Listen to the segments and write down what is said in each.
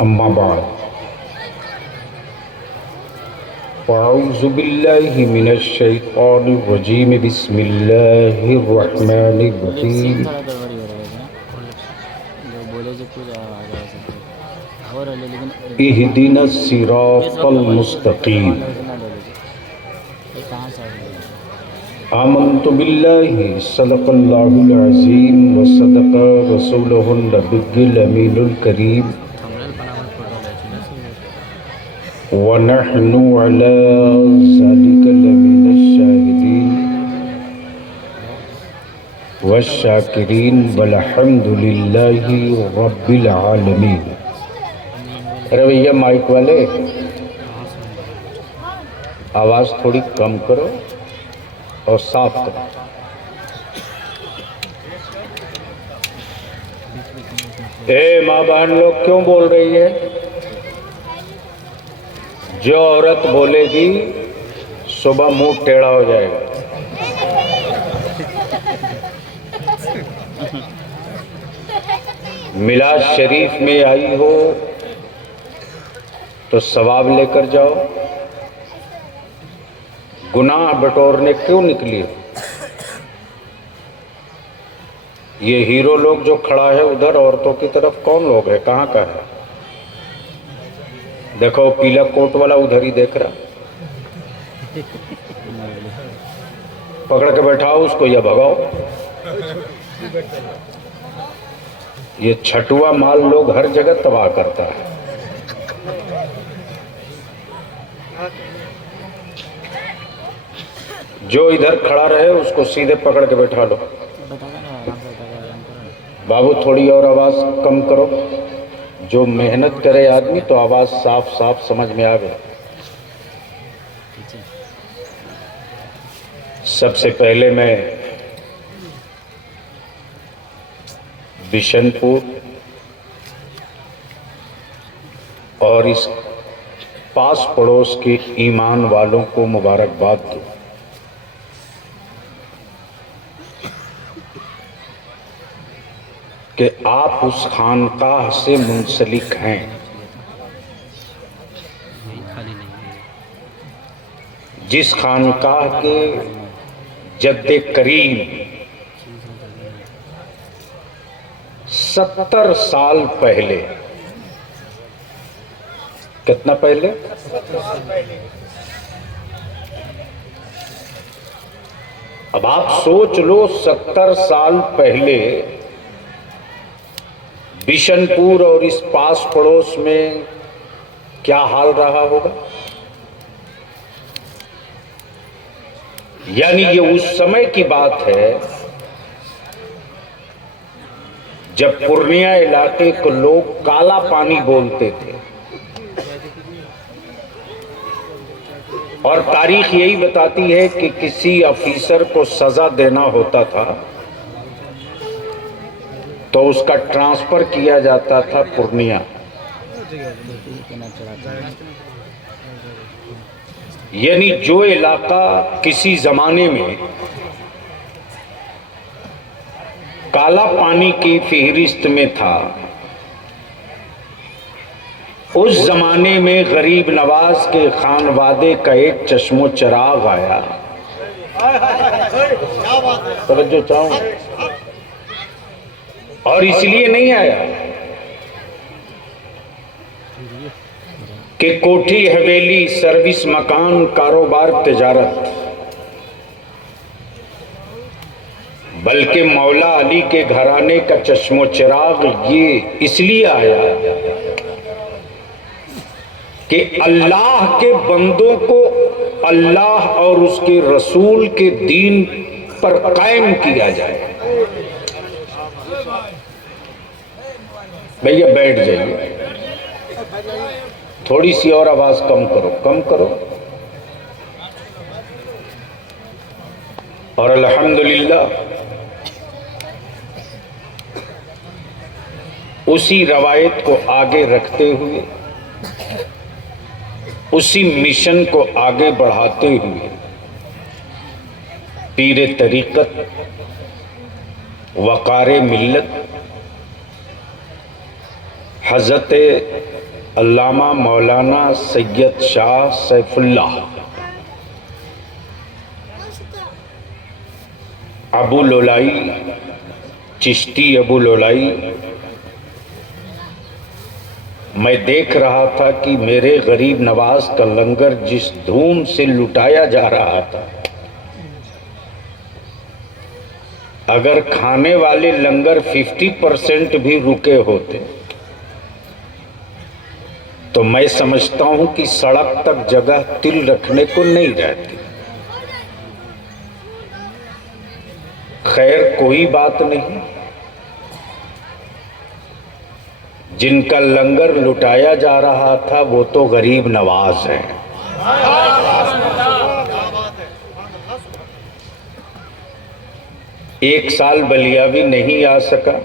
अम्मा बाद अऊज़ु बिल्लाहि मिनश शैतानिर रजीम बिस्मिल्लाहिर रहमानिर रहीम इहदिनस सिरातल मुस्तकीम आमन्तु बिल्लाहि सदक़ल्लाहुल अज़ीम व सदक़ रसूलुहुन नबिय्युल अमीनुल करीम व नहनु अला ज़ालिका लमिनश शाहिदीन वश्शाकिरीन वल्हम्दुलिल्लाहि रब्बिल आलमीन। अरे भैया माइक वाले, आवाज़ थोड़ी कम करो और साफ करो। ए माँ बहन लोग क्यों बोल रही है? जो औरत बोलेगी सुबह मुंह टेढ़ा हो जाएगा। मिलाद शरीफ में आई हो तो सवाब लेकर जाओ, गुनाह बटोरने क्यों निकली हो? ये हीरो लोग जो खड़ा है उधर औरतों की तरफ कौन लोग है, कहाँ का है? देखो पीला कोट वाला उधर ही देख रहा, पकड़ के बैठाओ उसको या भगाओ। ये छटुआ माल लोग हर जगह तबाह करता है। जो इधर खड़ा रहे उसको सीधे पकड़ के बैठा लो। बाबू थोड़ी और आवाज कम करो। जो मेहनत करे आदमी तो आवाज साफ साफ समझ में आवे। सबसे पहले मैं बिशनपुर और इस पास पड़ोस के ईमान वालों को मुबारकबाद दूं। कि आप उस खानकाह से मुंसलिक हैं जिस खानकाह के जद्दे करीम 70 साल पहले, कितना पहले? अब आप सोच लो 70 साल पहले बिशनपुर और इस पास पड़ोस में क्या हाल रहा होगा। यानी ये उस समय की बात है जब पूर्णिया इलाके को लोग काला पानी बोलते थे और तारीख यही बताती है कि किसी ऑफिसर को सजा देना होता था तो उसका ट्रांसफर किया जाता था पूर्णिया। यानी जो इलाका किसी जमाने में काला पानी की फहरिस्त में था, उस जमाने में गरीब नवाज के खानवादे का एक चश्मो चिराग आया। तवज्जो चाहूं, और इसलिए नहीं आया कि कोठी हवेली सर्विस मकान कारोबार तिजारत, बल्कि मौला अली के घराने का चश्मो चिराग ये इसलिए आया कि अल्लाह के बंदों को अल्लाह और उसके रसूल के दीन पर कायम किया जाए। भैया बैठ जाइए, थोड़ी सी और आवाज कम करो, कम करो। और अल्हम्दुलिल्लाह उसी रवायत को आगे रखते हुए, उसी मिशन को आगे बढ़ाते हुए पीरे तरीकत, वकारे मिल्लत हज़रत अल्लामा मौलाना सैयद शाह सैफुल्लाह अबू लोलाई चिश्ती अबू लोलाई, मैं देख रहा था कि मेरे गरीब नवाज का लंगर जिस धूम से लुटाया जा रहा था, अगर खाने वाले लंगर 50% भी रुके होते तो मैं समझता हूं कि सड़क तक जगह तिल रखने को नहीं रहती। खैर कोई बात नहीं, जिनका लंगर लुटाया जा रहा था वो तो गरीब नवाज हैं। एक साल बलियावी नहीं आ सका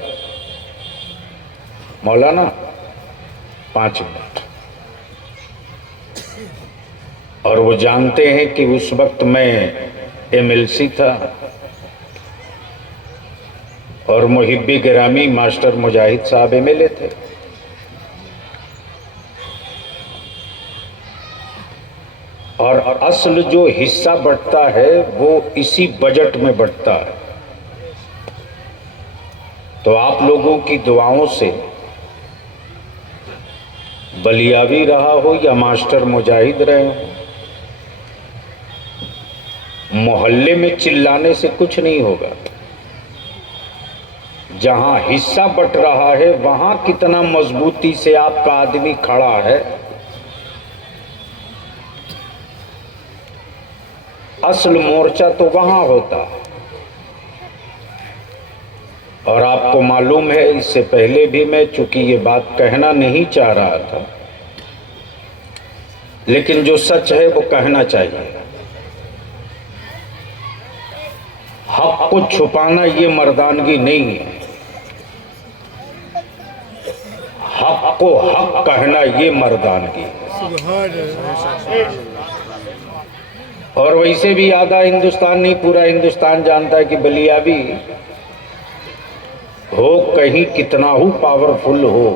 मौलाना, 5 मिनट, और वो जानते हैं कि उस वक्त मैं MLC था और मुहिब्बी गिरामी मास्टर मुजाहिद साहब MLA थे। और असल जो हिस्सा बढ़ता है वो इसी बजट में बढ़ता है। तो आप लोगों की दुआओं से बलियावी रहा हो या मास्टर मुजाहिद रहे हो, मोहल्ले में चिल्लाने से कुछ नहीं होगा। जहां हिस्सा बट रहा है वहां कितना मजबूती से आपका आदमी खड़ा है, असल मोर्चा तो वहां होता है। और आपको मालूम है, इससे पहले भी मैं चूंकि ये बात कहना नहीं चाह रहा था, लेकिन जो सच है वो कहना चाहिए। हक को छुपाना ये मर्दानगी नहीं है, हक को हक कहना ये मर्दानगी है। और वैसे भी आधा हिंदुस्तान नहीं, पूरा हिंदुस्तान जानता है कि बलियावी हो कहीं कितना हो पावरफुल हो,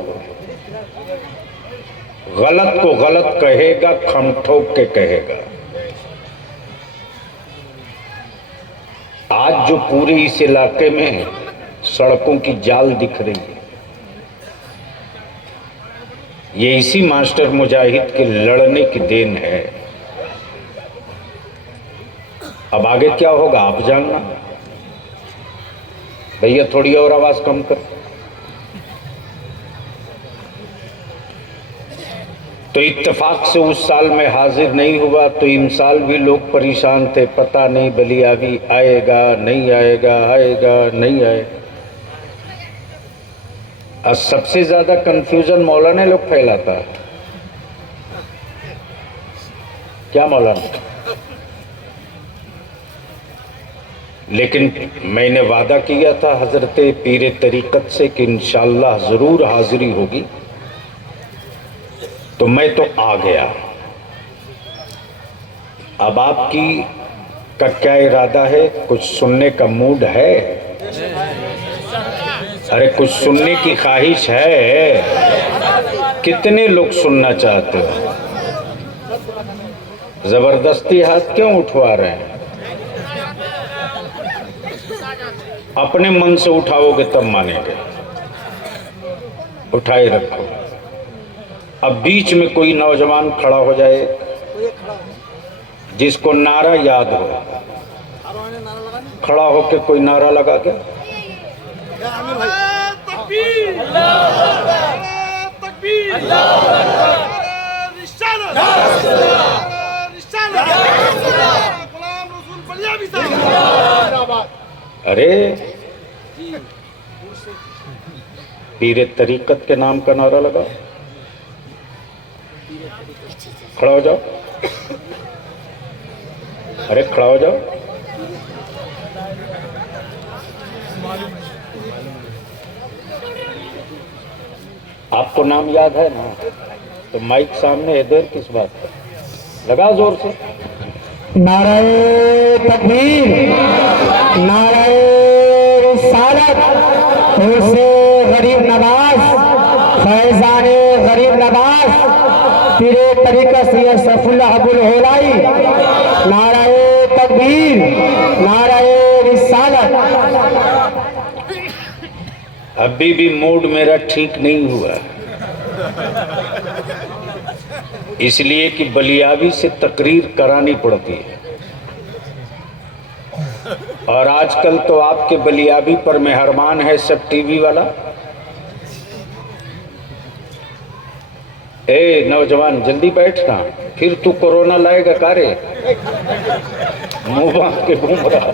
गलत को गलत कहेगा, खम ठोक के कहेगा। आज जो पूरे इस इलाके में सड़कों की जाल दिख रही है, ये इसी मास्टर मुजाहिद के लड़ने की देन है। अब आगे क्या होगा आप जानना। भैया थोड़ी और आवाज कम कर। तो इत्तेफाक से उस साल में हाजिर नहीं हुआ, तो इन साल भी लोग परेशान थे, पता नहीं बलियावी आएगा नहीं आएगा, आएगा नहीं आएगा। और सबसे ज्यादा कंफ्यूजन मौलाना लोग फैलाता है। क्या मौलाना? लेकिन मैंने वादा किया था हजरत पीर तरीकत से कि इंशाअल्लाह जरूर हाजिरी होगी, तो मैं तो आ गया। अब आपकी का क्या इरादा है? कुछ सुनने का मूड है? अरे कुछ सुनने की ख्वाहिश है? कितने लोग सुनना चाहते हो? जबरदस्ती हाथ क्यों उठवा रहे हैं? अपने मन से उठाओगे तब मानेंगे। उठाए रखो। अब बीच में कोई नौजवान खड़ा हो जाए जिसको नारा याद हो, खड़ा होकर कोई नारा लगा के अरे पीर तरीकत के नाम का नारा लगा। खड़ा हो जाओ। अरे खड़ा हो जाओ। आपको नाम याद है ना? तो माइक सामने है, देर किस बात का? लगा जोर से। नाराए तकबीर, नाराए रिसालत, उसे गरीब नवाज फैजाने गरीब नवाज पीरे तरीका सैयद सैफुल्लाह अबुल होलाई। नाराए तकबीर, नाराए रिसालत। अभी भी मूड मेरा ठीक नहीं हुआ, इसलिए कि बलियावी से तकरीर करानी पड़ती है। और आजकल तो आपके बलियावी पर मेहरबान है सब टीवी वाला। ए नौजवान जल्दी बैठना, फिर तू कोरोना लाएगा कारे, मुंह बांध के घूम रहा।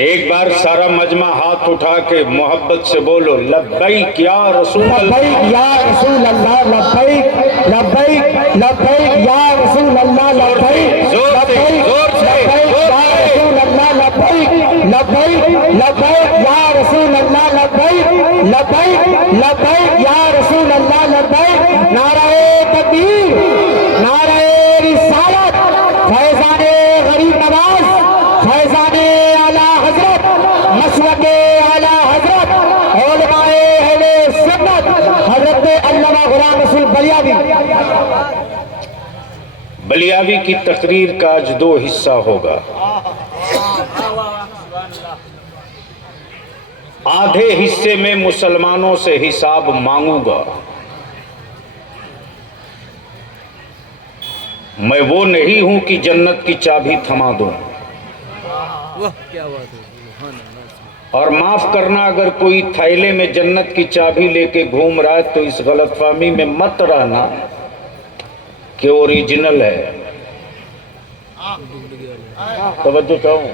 एक बार सारा मजमा हाथ उठा के मोहब्बत से बोलो लब्बैक या रसूल अल्लाह, लब्बैक या रसूल अल्लाह, लब्बैक लब्बैक लब्बैक या रसूल अल्लाह, लब्बैक लब्बैक लब्बैक या रसूल अल्लाह, लब्बैक लब्बैक लब्बैक या रसूल अल्लाह, लब्बैक लब्बैक लब्बैक या रसूल अल्लाह, लब्बैक। नाराए तकबीर, नाराए रिसालत। फैजाने गरीब नवाज, फैजाने आला हजरत, मसलके आला हजरत, उलमाए अहले सुन्नत हजरत अल्लामा गुलाम रसूल बलियावी। बलियावी की तकरीर का आज 2 हिस्सा होगा। आधे हिस्से में मुसलमानों से हिसाब मांगूंगा। मैं वो नहीं हूं कि जन्नत की चाबी थमा दूं। और माफ करना, अगर कोई थैले में जन्नत की चाबी लेके घूम रहा है तो इस गलतफहमी में मत रहना कि ओरिजिनल है। तवज्जो चाहूं,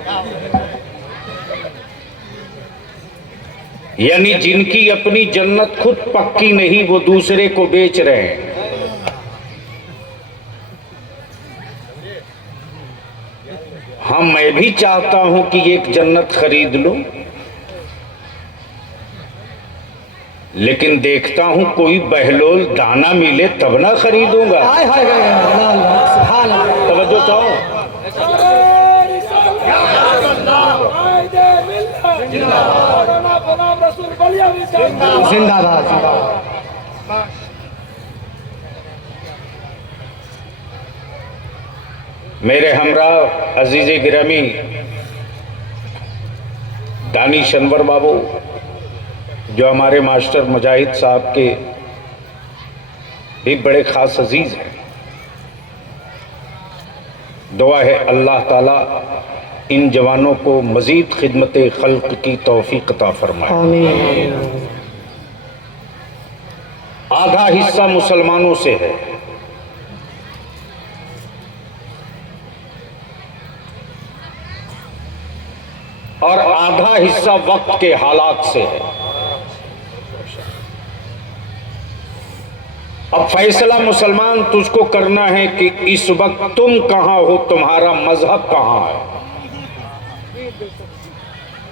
यानी जिनकी अपनी जन्नत खुद पक्की नहीं वो दूसरे को बेच रहे हैं। हाँ, मैं भी चाहता हूं कि एक जन्नत खरीद लूं, लेकिन देखता हूं कोई बहलोल दाना मिले तब ना खरीदूंगा। तवज्जो चाहो, जिंदाबाद। मेरे हमरा अजीज गिरामी दानिश अनवर बाबू, जो हमारे मास्टर मुजाहिद साहब के भी बड़े खास अजीज हैं, दुआ है अल्लाह ताला इन जवानों को मजीद खिदमत खल्क की तौफीक अता फरमाए। आधा हिस्सा मुसलमानों से है और आधा हिस्सा वक्त के हालात से है। अब फैसला मुसलमान तुझको करना है कि इस वक्त तुम कहां हो, तुम्हारा मजहब कहां है।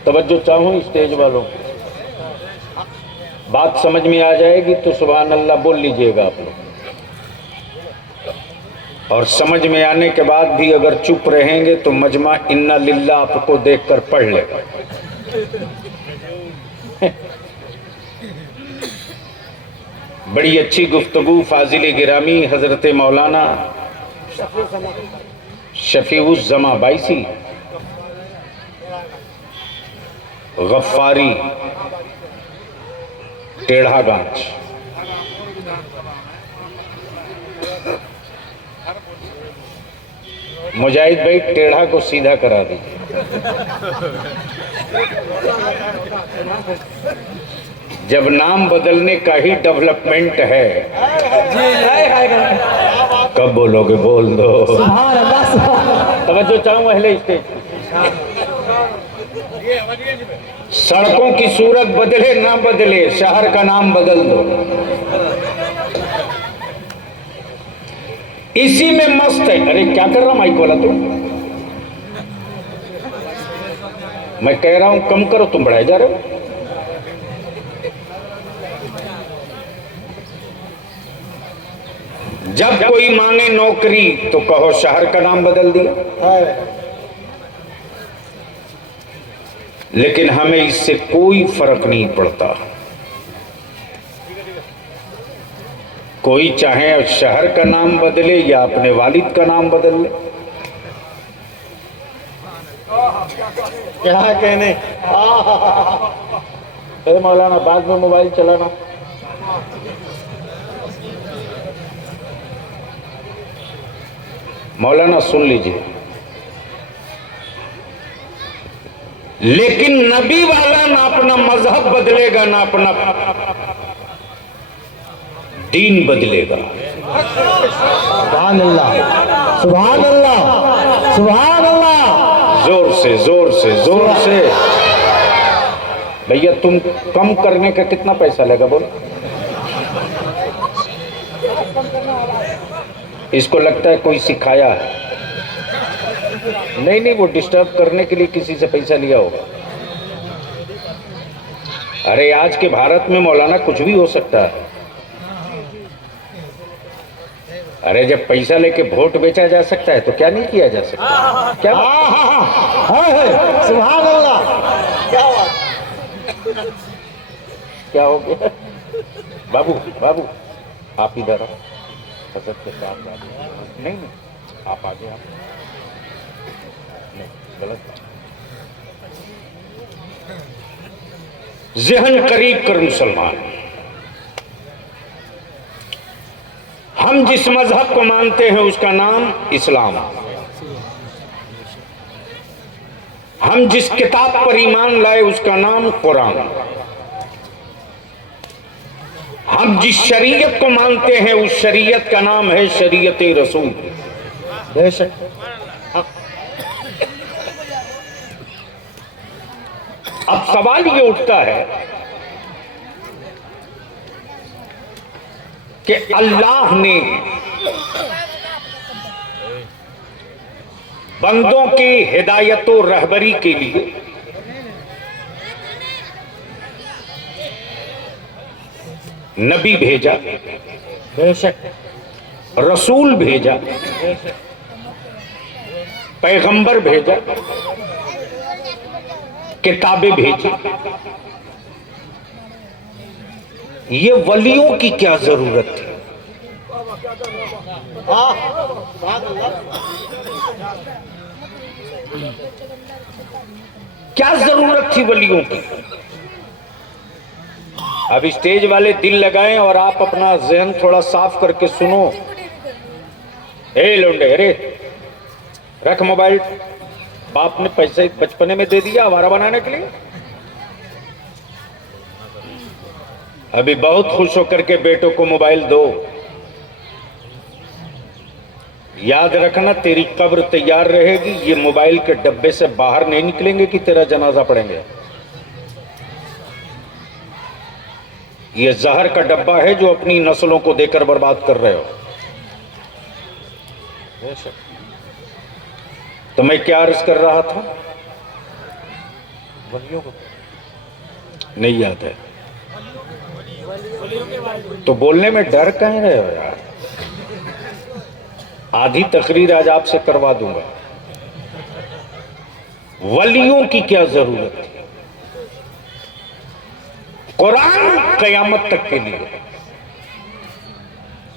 तवज्जो चाहूं स्टेज वालों, बात समझ में आ जाएगी तो सुभान अल्लाह बोल लीजिएगा आप लोग। और समझ में आने के बाद भी अगर चुप रहेंगे तो मजमा इन्ना लिल्लाह आपको देखकर पढ़ लेगा। बड़ी अच्छी गुफ्तगू फाजिल गिरामी हजरत मौलाना शफीउज़्ज़मा बाइसी गफ्फारी टेढ़ागंज, मुजाहिद भाई टेढ़ा को सीधा करा दीजिए। जब नाम बदलने का ही डेवलपमेंट है, कब बोलोगे बोल दो। तवज्जो चाहूं अहले स्टेज, सड़कों की सूरत बदले ना बदले, शहर का नाम बदल दो। इसी में मस्त है। अरे क्या कर रहा हूं माइक वाला तुम? मैं कह रहा हूं कम करो, तुम बढ़ाए जा रहे हो। जब कोई मांगे नौकरी तो कहो शहर का नाम बदल दिया। लेकिन हमें इससे कोई फर्क नहीं पड़ता। कोई चाहे शहर का नाम बदले या अपने वालिद का नाम बदल ले। क्या कहने। अरे मौलाना बाद में मोबाइल चलाना। मौलाना सुन लीजिए, लेकिन नबी वाला ना अपना मजहब बदलेगा ना अपना दीन बदलेगा। सुभान अल्लाह, सुभान अल्लाह, सुभान अल्लाह। जोर से जोर से जोर से। भैया तुम कम करने का कितना पैसा लेगा बोल। इसको लगता है कोई सिखाया है। नहीं नहीं, वो डिस्टर्ब करने के लिए किसी से पैसा लिया होगा। अरे आज के भारत में मौलाना कुछ भी हो सकता है। अरे जब पैसा लेके वोट बेचा जा सकता है तो क्या नहीं किया जा सकता। क्या सुभान अल्लाह। क्या हो गया बाबू? बाबू आप इधर आओ, हजरत के साथ नहीं नहीं आप आगे आप नहीं, गलत बात। ज़हन करीब कर मुसलमान, हम जिस मजहब को मानते हैं उसका नाम इस्लाम। हम जिस किताब पर ईमान लाए उसका नाम कुरान। हम जिस शरीयत को मानते हैं उस शरीयत का नाम है शरीयत रसूल। बेशक। अब सवाल ये उठता है कि अल्लाह ने बंदों की हिदायत और रहबरी के लिए नबी भेजा, बेशक। रसूल भेजा, पैगंबर भेजा, किताबें भेजी। ये वलियों की क्या जरूरत थी? क्या जरूरत थी वलियों की? अब स्टेज वाले दिल लगाएं और आप अपना जहन थोड़ा साफ करके सुनो। ए लौंडे, अरे रख मोबाइल। बाप ने पैसे बचपने में दे दिया आवारा बनाने के लिए। अभी बहुत खुश होकर के बेटों को मोबाइल दो। याद रखना तेरी कब्र तैयार रहेगी, ये मोबाइल के डब्बे से बाहर नहीं निकलेंगे कि तेरा जनाजा पढ़ेंगे। ये जहर का डब्बा है जो अपनी नस्लों को देकर बर्बाद कर रहे हो। तो मैं क्या अर्ज कर रहा था? वलियों को नहीं याद है तो बोलने में डर कहीं रहे हो यार। आधी तकरीर आज आपसे करवा दूंगा। वलियों की क्या जरूरत थी? कुरान कयामत तक के लिए,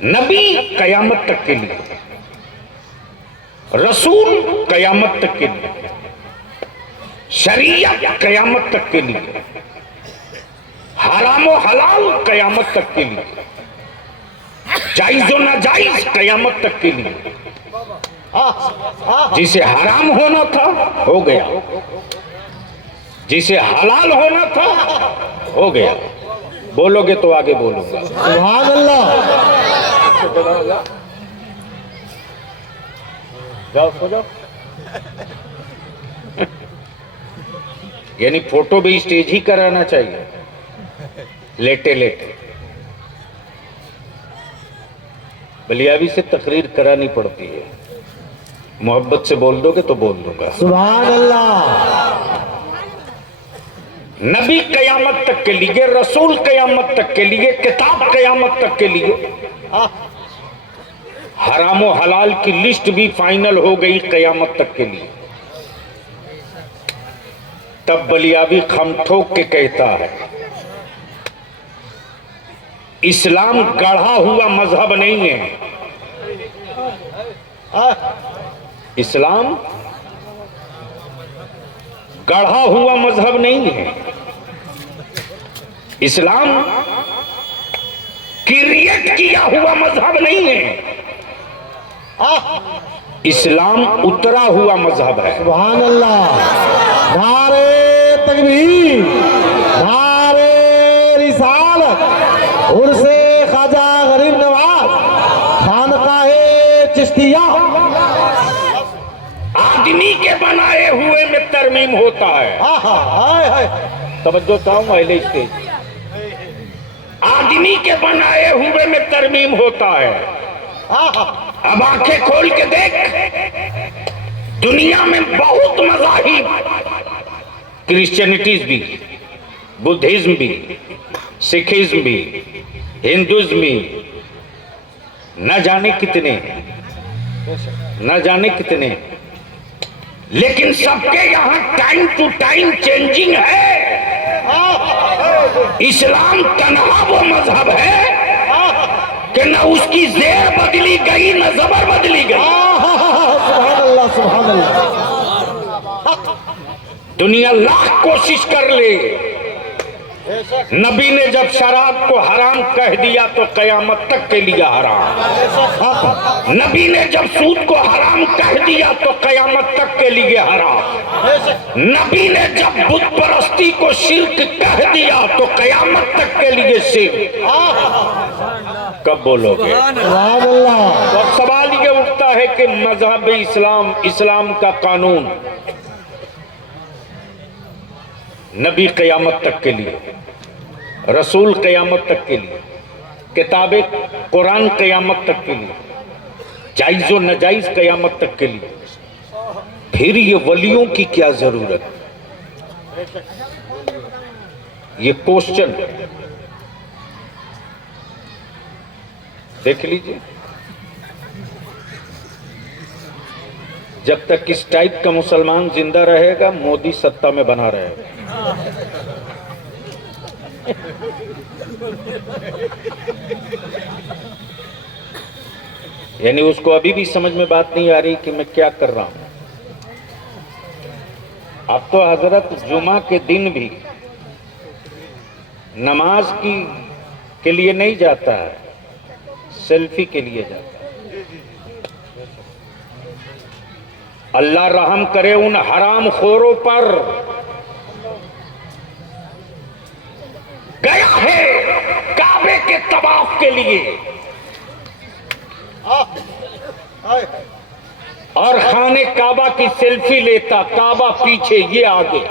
नबी कयामत तक के लिए, रसूल कयामत तक के लिए, शरीयत कयामत तक के लिए, हराम और हलाल कयामत तक के लिए, जायज और नाजायज कयामत तक के लिए। जिसे हराम होना था हो गया, जिसे हलाल होना था हो गया। बोलोगे तो आगे बोलूंगा। सुभान अल्लाह। जाओ सो जाओ। यानी फोटो भी स्टेज ही कराना चाहिए, लेटे लेटे। बलियावी से तकरीर करानी पड़ती है। मोहब्बत से बोल दोगे तो बोल दूंगा। सुभान अल्लाह। नबी कयामत तक के लिए, रसूल कयामत तक के लिए, किताब कयामत तक के लिए। हराम और हलाल की लिस्ट भी फाइनल हो गई क़यामत तक के लिए। तब बलियावी खम ठोक के कहता है, इस्लाम गढ़ा हुआ मजहब नहीं है। इस्लाम गढ़ा हुआ मजहब नहीं है। इस्लाम क्रिएट किया हुआ मजहब नहीं है। इस्लाम उतरा हुआ मजहब है। सुभान अल्लाह। नारे तकबीर, नारे रिसालत, उर्से ख्वाजा गरीब नवाज, खानकाहे चिश्तिया। आदमी के बनाए हुए में तरमीम होता है। तवज्जो चाहूंगा अहले स्टेज। आदमी के बनाए हुए में तरमीम होता है। अब आंखें खोल के देख, दुनिया में बहुत मज़ाहिब, क्रिश्चियनिटीज भी, बुद्धिज्म भी, सिखिज्म भी, हिंदुज्म भी, न जाने कितने, न जाने कितने, लेकिन सबके यहां टाइम टू टाइम चेंजिंग है। इस्लाम तन्हा वो मजहब है कि न उसकी ज़ेर बदली गई न ज़बर बदली गई। सुभान अल्लाह, सुभान अल्लाह। दुनिया लाख कोशिश कर ले, नबी ने जब शराब को हराम कह दिया तो कयामत तक के लिए हराम। नबी ने जब सूद को हराम कह दिया तो कयामत तक के लिए हराम। नबी ने जब बुत परस्ती को शिर्क कह दिया तो कयामत तक के लिए शिर्क। कब बोलोगे? तो अब सवाल ये उठता है कि मजहब इस्लाम, इस्लाम का कानून, नबी क़यामत तक के लिए, रसूल क़यामत तक के लिए, किताबे कुरान क़यामत तक के लिए, जायज़ व नाजायज़ क़यामत तक के लिए, फिर ये वलियों की क्या जरूरत? ये क्वेश्चन देख लीजिए। जब तक इस टाइप का मुसलमान जिंदा रहेगा, मोदी सत्ता में बना रहेगा। यानी उसको अभी भी समझ में बात नहीं आ रही कि मैं क्या कर रहा हूं। अब तो हजरत जुमा के दिन भी नमाज के लिए नहीं जाता है, सेल्फी के लिए जाता है। अल्लाह रहम करे उन हराम खोरों पर। गया है काबे के तवाफ के लिए और खाने काबा की सेल्फी लेता, काबा पीछे ये आगे।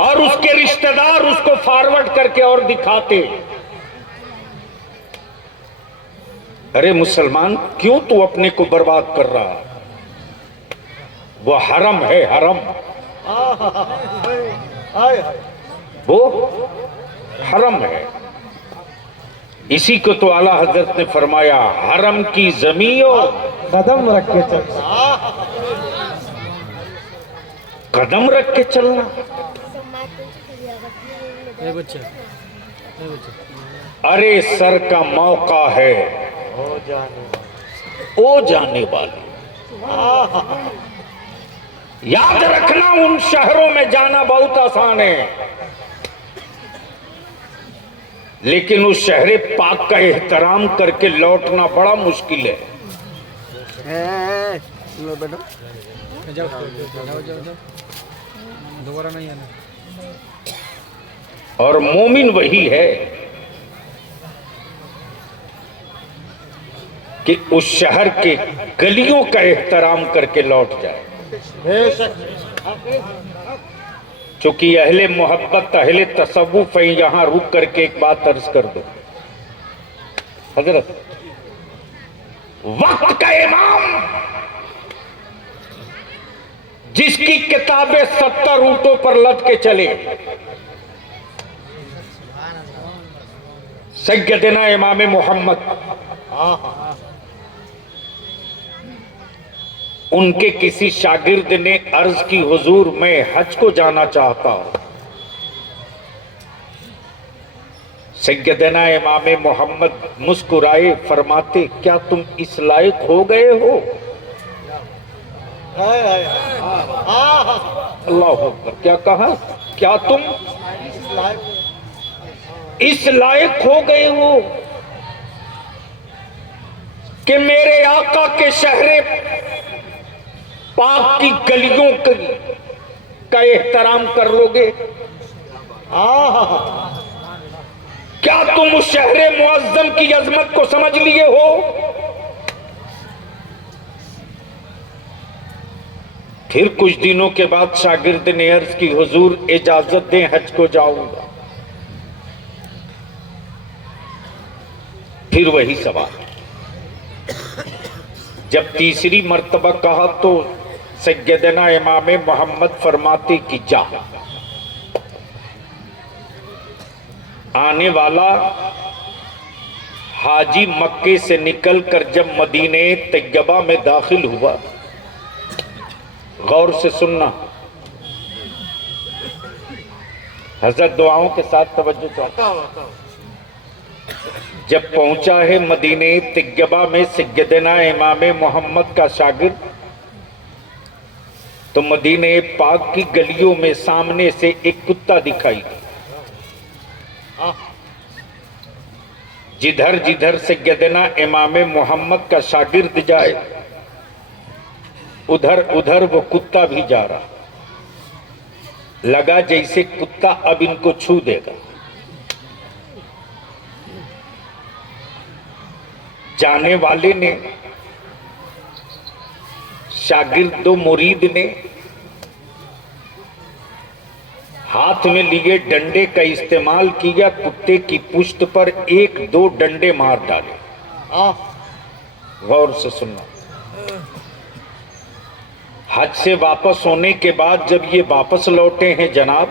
और उसके रिश्तेदार उसको फॉरवर्ड करके और दिखाते। अरे मुसलमान, क्यों तू अपने को बर्बाद कर रहा है? वो हरम है, हरम। वो हरम है। इसी को तो आला हजरत ने फरमाया, हरम की जमीन और कदम रख के चल, कदम रख के चलना। अरे सर का मौका है, ओ जाने वाले। याद रखना, उन शहरों में जाना बहुत आसान है, लेकिन उस शहर पाक का एहतराम करके लौटना बड़ा मुश्किल है। दोबारा नहीं आना। और मोमिन वही है कि उस शहर के गलियों का एहतराम करके लौट जाए। चूंकि अहले मोहब्बत, अहले तसव्वुफ है, यहां रुक करके एक बात अर्ज कर दो हजरत। वक्त का इमाम जिसकी किताबें 70 ऊंटों पर लद के चले, सैयदना इमाम मोहम्मद, उनके किसी शागिर्द ने अर्ज की, हुजूर मैं हज को जाना चाहता हूं। सैयदना इमाम मोहम्मद मुस्कुराए, फरमाते क्या तुम इस लायक हो गए हो? अल्लाह अकबर, क्या कहा? क्या तुम इस लायक हो गए हो कि मेरे आका के शहरे पाक की गलियों का एहतराम कर लोगे? क्या तुम उस शहरे मुअज्जम की अजमत को समझ लिए हो? फिर कुछ दिनों के बाद शागिर्द ने अर्ज की, हुजूर इजाजत दें, हज को जाऊंगा। फिर वही सवाल। जब तीसरी मर्तबा कहा तो सैयदना इमाम मोहम्मद फरमाते कि जा। आने वाला हाजी मक्के से निकलकर जब मदीने तैयबा में दाखिल हुआ, गौर से सुनना, हजरत दुआओं के साथ तवज्जो चाहता हूं। जब पहुंचा है मदीने तैयबा में सैयदना इमाम मोहम्मद का शागिर्द, तो मदीने पाक की गलियों में सामने से एक कुत्ता दिखाई दिया। जिधर जिधर सैयदना इमाम मोहम्मद का शागिर्द जाए, उधर उधर वो कुत्ता भी जा रहा। लगा जैसे कुत्ता अब इनको छू देगा। जाने वाले ने, शागिर्दो मुरीद ने हाथ में लिए डंडे का इस्तेमाल किया, कुत्ते की पुश्त पर एक दो डंडे मार डाले। गौर से सुनना। हज से वापस होने के बाद जब ये वापस लौटे हैं जनाब,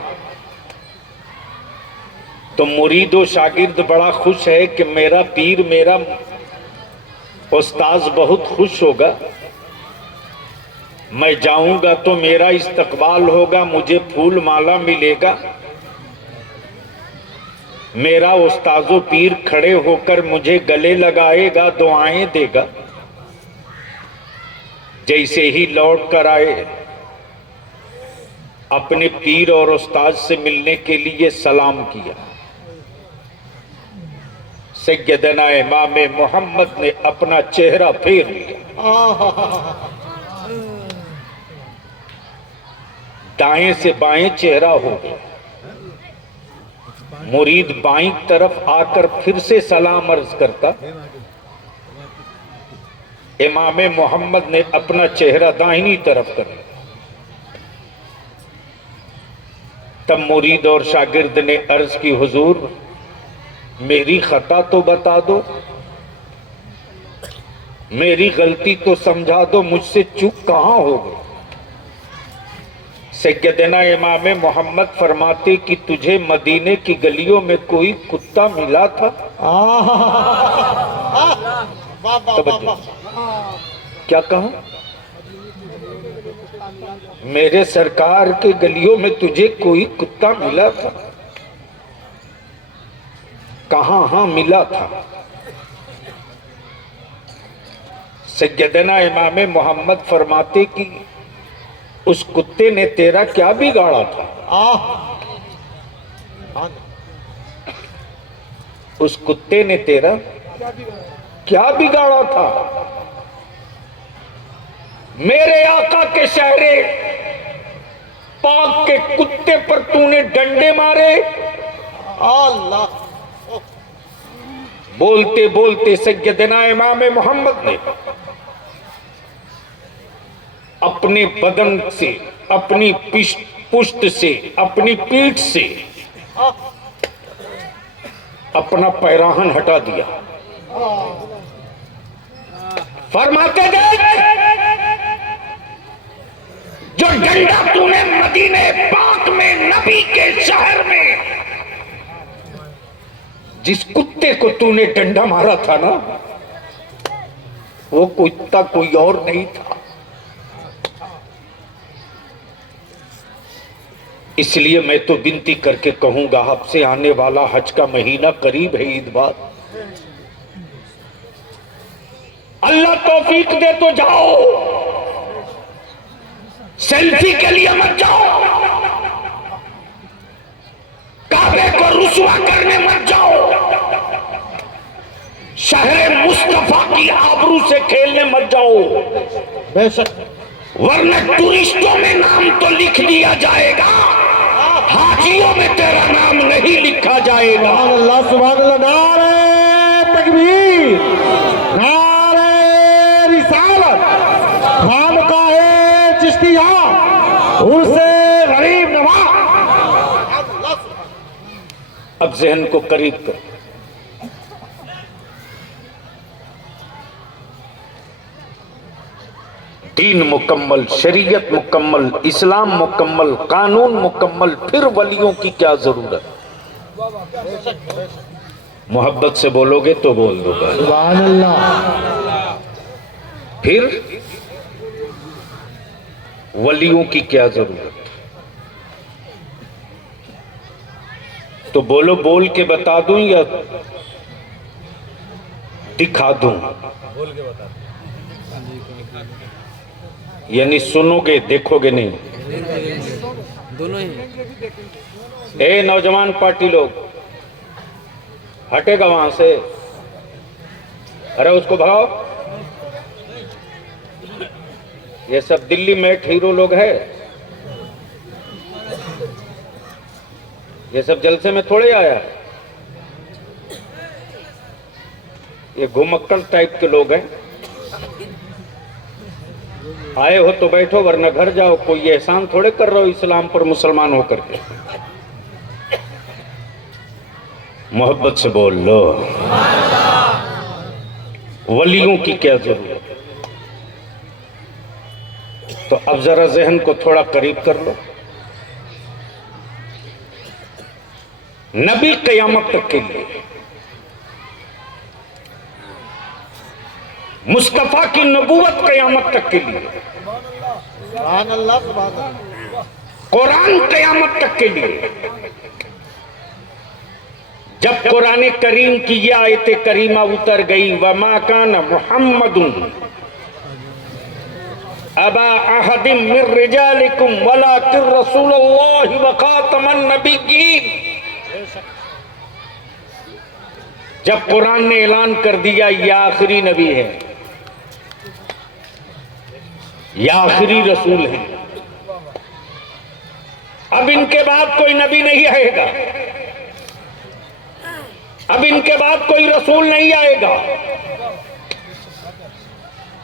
तो मुरीद और शागिर्द बड़ा खुश है कि मेरा पीर, मेरा उस्ताज बहुत खुश होगा। मैं जाऊंगा तो मेरा इस्तकबाल होगा, मुझे फूल माला मिलेगा, मेरा उस्ताजो पीर खड़े होकर मुझे गले लगाएगा, दुआएं देगा। जैसे ही लौट कर आए, अपने पीर और उस्ताद से मिलने के लिए सलाम किया। सैयदना इमाम मोहम्मद ने अपना चेहरा फेर लिया। दाएं से बाएं चेहरा हो गया। मुरीद बाईं तरफ आकर फिर से सलाम अर्ज करता, इमाम मोहम्मद ने अपना चेहरा दाहिनी तरफ कर लिया। तब मुरीद और शागिर्द ने अर्ज की, हुजूर मेरी खता तो बता दो, मेरी गलती तो समझा दो, मुझसे चूक कहां हो गई? सैयदना इमाम मोहम्मद फरमाते कि तुझे मदीने की गलियों में कोई कुत्ता मिला था? क्या कहा? मेरे सरकार के गलियों में तुझे कोई कुत्ता मिला था? कहां? हाँ मिला था। सैयदना इमाम मोहम्मद फरमाते कि उस कुत्ते ने तेरा क्या बिगाड़ा था? उस कुत्ते ने तेरा क्या बिगाड़ा था? मेरे आका के शहरे पाक के कुत्ते पर तूने डंडे मारे। अल्लाह। बोलते बोलते सैयदना इमाम मोहम्मद ने अपने बदन से, अपनी पुश्त से, अपनी पीठ से अपना पैराहन हटा दिया। फरमाते देख, जो डंडा तूने मदीने पाक में नबी के शहर में जिस कुत्ते को तूने डंडा मारा था ना, वो कुत्ता कोई और नहीं था। इसलिए मैं तो विनती करके कहूंगा आपसे, आने वाला हज का महीना करीब है, ईद बाद अल्लाह तौफीक दे तो जाओ, सेल्फी के लिए मत जाओ, काबे को रुसवा करने मत जाओ, शहर मुस्तफा की आबरू से खेलने मत जाओ, बेशक, वरना टूरिस्टों में नाम तो लिख दिया जाएगा, हाजियों में तेरा नाम नहीं लिखा जाएगा। अल्लाह सुभान अल्लाह, नारे तकबीर, नारे रिसालत, खानकाहे चिश्तिया, उर्से गरीब नवाज। अब जहन को करीब कर, दीन मुकम्मल, शरीयत मुकम्मल, इस्लाम मुकम्मल, कानून मुकम्मल, फिर वलियों की क्या जरूरत। मोहब्बत से बोलोगे तो बोल दो, सुभान अल्लाह। फिर वलियों की क्या जरूरत। तो बोलो, बोल के बता दूं या दिखा दूं? बोल के बता, यानी सुनोगे, देखोगे नहीं। दोनों ही। ए नौजवान पार्टी लोग, हटेगा वहां से, अरे उसको भगाओ। ये सब दिल्ली मेट हीरो लोग हैं, ये सब जलसे में थोड़े आया, ये घुमक्कड़ टाइप के लोग हैं। आए हो तो बैठो, वरना घर जाओ। कोई एहसान थोड़े कर रहे हो इस्लाम पर मुसलमान होकर के। मोहब्बत से बोल लो, वलियों की क्या जरूरत। तो अब जरा जहन को थोड़ा करीब कर लो। नबी कयामत तक के लिए, मुस्तफा की नबूवत कयामत तक के लिए, सुभान अल्लाह, सुभान अल्लाह। कुरान कयामत तक के लिए। जब कुरान करीम की ये आयत करीमा उतर गई, वमा कान मुहम्मदुन अबा अहदिम मिर रिजालिकुम वलाकिन रसूलुल्लाहि व खातमन नबिय्यीन। जब कुरान ने ऐलान कर दिया ये आखिरी नबी है, ये आखिरी रसूल है, अब इनके बाद कोई नबी नहीं आएगा, अब इनके बाद कोई रसूल नहीं आएगा।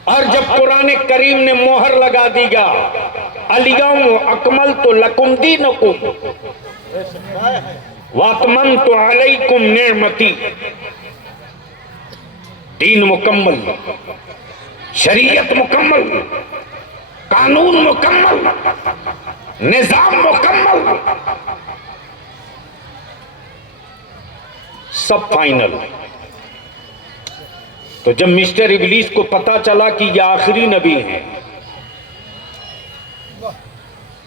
और जब कुरान करीम ने मोहर लगा दिया, अल-यौम अकमलतु लकुम दीनकुम वातममतु अलैकुम निअमती, दीन मुकम्मल, शरीयत मुकम्मल, कानून मुकम्मल, निजाम मुकम्मल, सब फाइनल। तो जब मिस्टर इबलीस को पता चला कि ये आखिरी नबी हैं,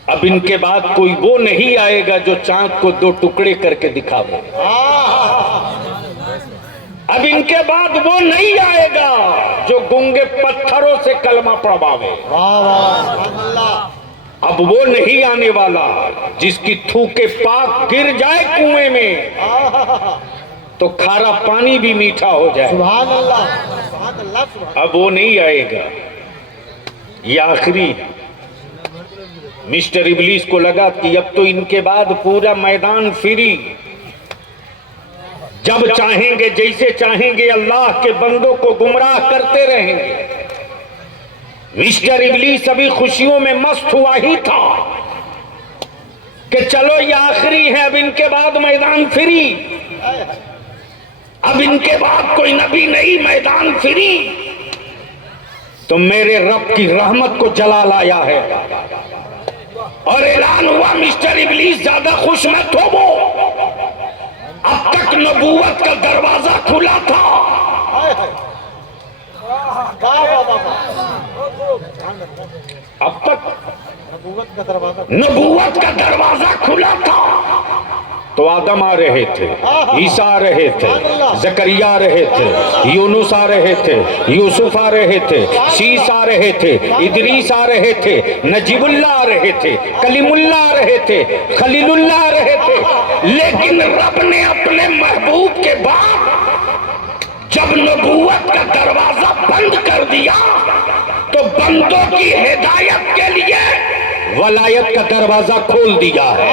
अब इनके बाद कोई वो नहीं आएगा जो चांद को दो टुकड़े करके दिखावे। अब इनके बाद वो नहीं आएगा जो गूंगे पत्थरों से कलमा पढ़वावे। अब वो नहीं आने वाला जिसकी थूके पाक गिर जाए कुएं में तो खारा पानी भी मीठा हो जाए। सुभान अल्लाह, सुभान अल्लाह, सुभान। अब वो नहीं आएगा, ये आखिरी। मिस्टर इबलीस को लगा कि अब तो इनके बाद पूरा मैदान फ्री, जब चाहेंगे जैसे चाहेंगे अल्लाह के बंदों को गुमराह करते रहेंगे। मिस्टर इबलीस अभी खुशियों में मस्त हुआ ही था कि चलो ये आखिरी है, अब इनके बाद मैदान फ्री, अब इनके बाद कोई नबी नहीं, मैदान फ्री। तो मेरे रब की रहमत को जला लाया है और ऐलान हुआ, मिस्टर इबलीस ज्यादा खुश मत हो, अब तक नबूवत का दरवाजा खुला था, अब तक नबूवत का दरवाजा खुला था। तो आदम आ रहे थे, ईसा आ रहे थे, जकरिया आ रहे थे, यूनुस आ रहे थे, यूसुफ आ रहे थे, शीस आ रहे थे, इदरीस आ रहे थे, नजीबुल्लाह आ रहे थे, कलीमुल्लाह आ रहे थे, खलीलुल्लाह आ रहे थे। लेकिन रब ने अपने महबूब के बाद जब नबूवत का दरवाजा बंद कर दिया तो बंदों की हिदायत के लिए वलायत का दरवाजा खोल दिया है।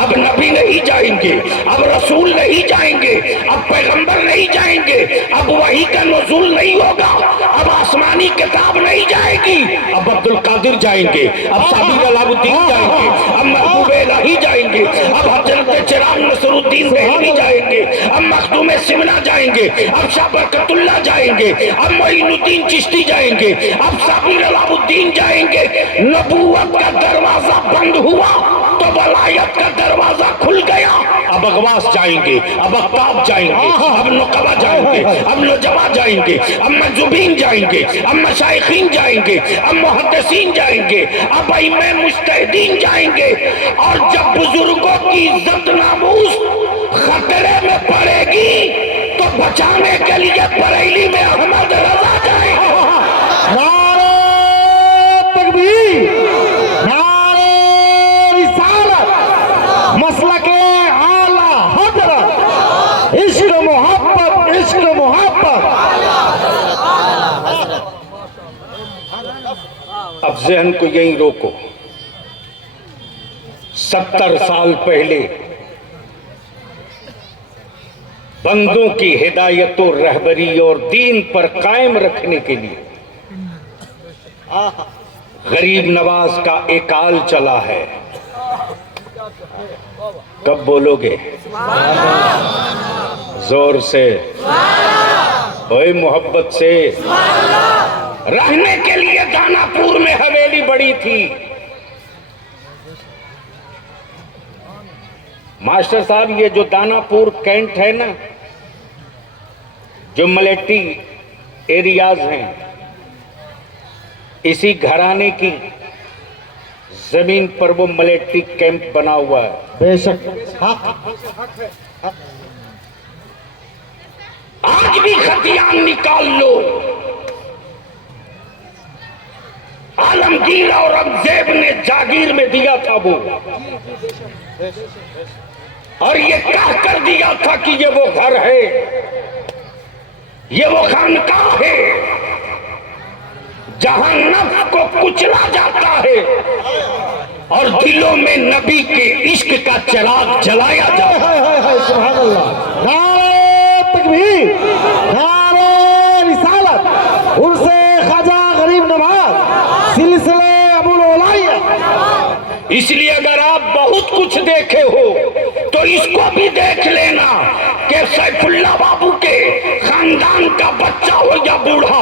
अब नबी नहीं जाएंगे, अब रसूल नहीं जाएंगे, अब पैगंबर नहीं जाएंगे, अब वही का नुज़ूल नहीं होगा, अब आसमानी किताब नहीं जाएगी, अब अब्दुल कादिर जाएंगे, अब साबिर अलाउद्दीन जाएंगे, अब महबूब इलाही जाएंगे, अब हजरत चिराग नसरुद्दीन देहलवी जाएंगे, अब मखदूम सिमना जाएंगे, अब शाह बरकतुल्लाह जाएंगे, अब मोइनुद्दीन चिश्ती जाएंगे, अब साबिर अलाउद्दीन जाएंगे। नबूवत का दरवाजा बंद हुआ तो वलायत का दरवाजा खुल गया। अब अगवास जाएंगे, अब अक्ताब जाएंगे, अब नुकबा जाएंगे, अब नजवा जाएंगे, अब मजूबीन जाएंगे, अब मशाइखीन जाएंगे, अब मुहद्दिसीन जाएंगे, अब इमाम मुज्तहिदीन जाएंगे। और जब बुजुर्गों की इज्जत नामूस खतरे में पड़ेगी तो बचाने के लिए बरेली में अहमद रजा जाएंगे। मसला के आला हजरत, इश्क मोहब्बत, इश्क मोहब्बत। अब ज़हन को यहीं रोको। 70 साल पहले बंदों की हिदायत और रहबरी और दीन पर कायम रखने के लिए गरीब नवाज का एकाल चला है। कब बोलोगे? जोर से, ओए मोहब्बत से। रहने के लिए दानापुर में हवेली बड़ी थी। मास्टर साहब, ये जो दानापुर कैंट है ना, जो मलेटी एरियाज हैं, इसी घराने की जमीन पर वो मलेटी कैंप बना हुआ है। बेशक आज भी खतियान निकाल लो। आलमगीर औरंगजेब ने जागीर में दिया था वो, और ये कह कर दिया था कि ये वो घर है, ये वो खानकाह है जहां नफ्स को कुचला जाता है और दिलों में नबी के इश्क का चिराग जलाया जाता है। सुभान अल्लाह। नारे तकबीर, नारे रिसालत, उर्से ख्वाजा गरीब नवाज, सिलसिले अबुल औलाया। इसलिए अगर आप बहुत कुछ देखे हो तो इसको भी देख लेना कि सैफुल्लाह बाबू के खानदान का बच्चा हो या बूढ़ा,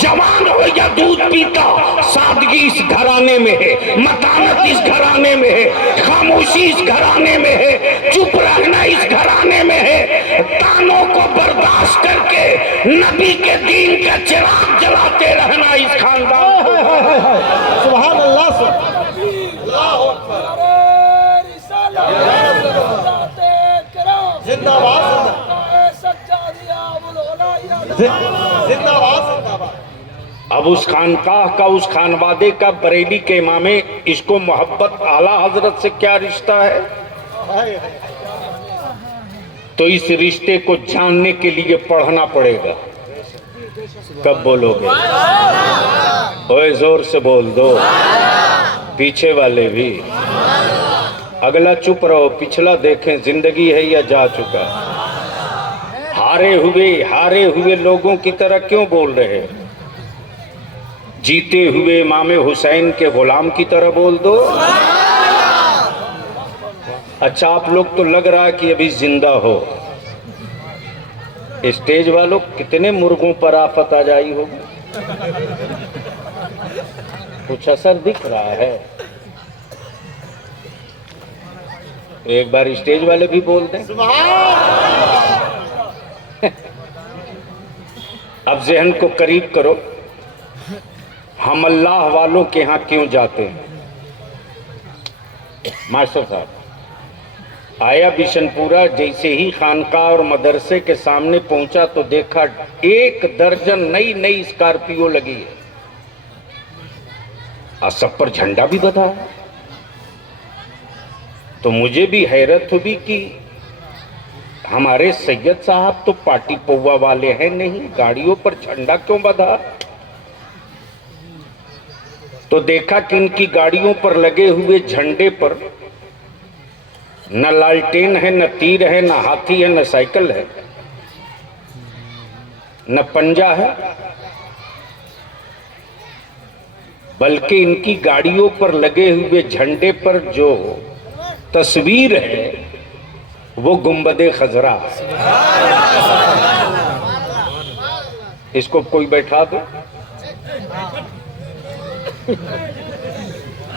जवान हो या दूध पीता, सादगी इस घराने में है, मतानत इस घराने में है, खामोशी इस घराने में है, चुप रहना इस घराने में है, तानों को बर्दाश्त करके नबी के दीन का चिराग जलाते रहना इस खानदान। सुभान अल्लाह। अब उस खानकाह का, उस खानवादे का बरेली के इमामे इसको मोहब्बत आला हजरत से क्या रिश्ता है? तो इस रिश्ते को जानने के लिए पढ़ना पड़ेगा। कब बोलोगे? ओए जोर से बोल दो, पीछे वाले भी। अगला चुप रहो, पिछला देखें जिंदगी है या जा चुका है। हारे हुए लोगों की तरह क्यों बोल रहे? जीते हुए इमाम हुसैन के गुलाम की तरह बोल दो। अच्छा, आप लोग तो लग रहा है कि अभी जिंदा हो। स्टेज वालों, कितने मुर्गों पर आफत आ जाई होगी? कुछ असर दिख रहा है। तो एक बार स्टेज वाले भी बोल दें। अब जहन को करीब करो, हम अल्लाह वालों के यहाँ क्यों जाते हैं? मास्टर साहब आया बिशनपुरा, जैसे ही खानका और मदरसे के सामने पहुंचा तो देखा 1 दर्जन नई नई स्कॉर्पियो लगी है और सब पर झंडा भी बंधा है। तो मुझे भी हैरत हुई कि हमारे सैयद साहब तो पार्टी पौवा वाले हैं नहीं, गाड़ियों पर झंडा क्यों बंधा? तो देखा कि इनकी गाड़ियों पर लगे हुए झंडे पर न लालटेन है, न तीर है, न हाथी है, न साइकिल है, न पंजा है, बल्कि इनकी गाड़ियों पर लगे हुए झंडे पर जो तस्वीर है वो गुंबदे खजरा। इसको कोई बैठा दो,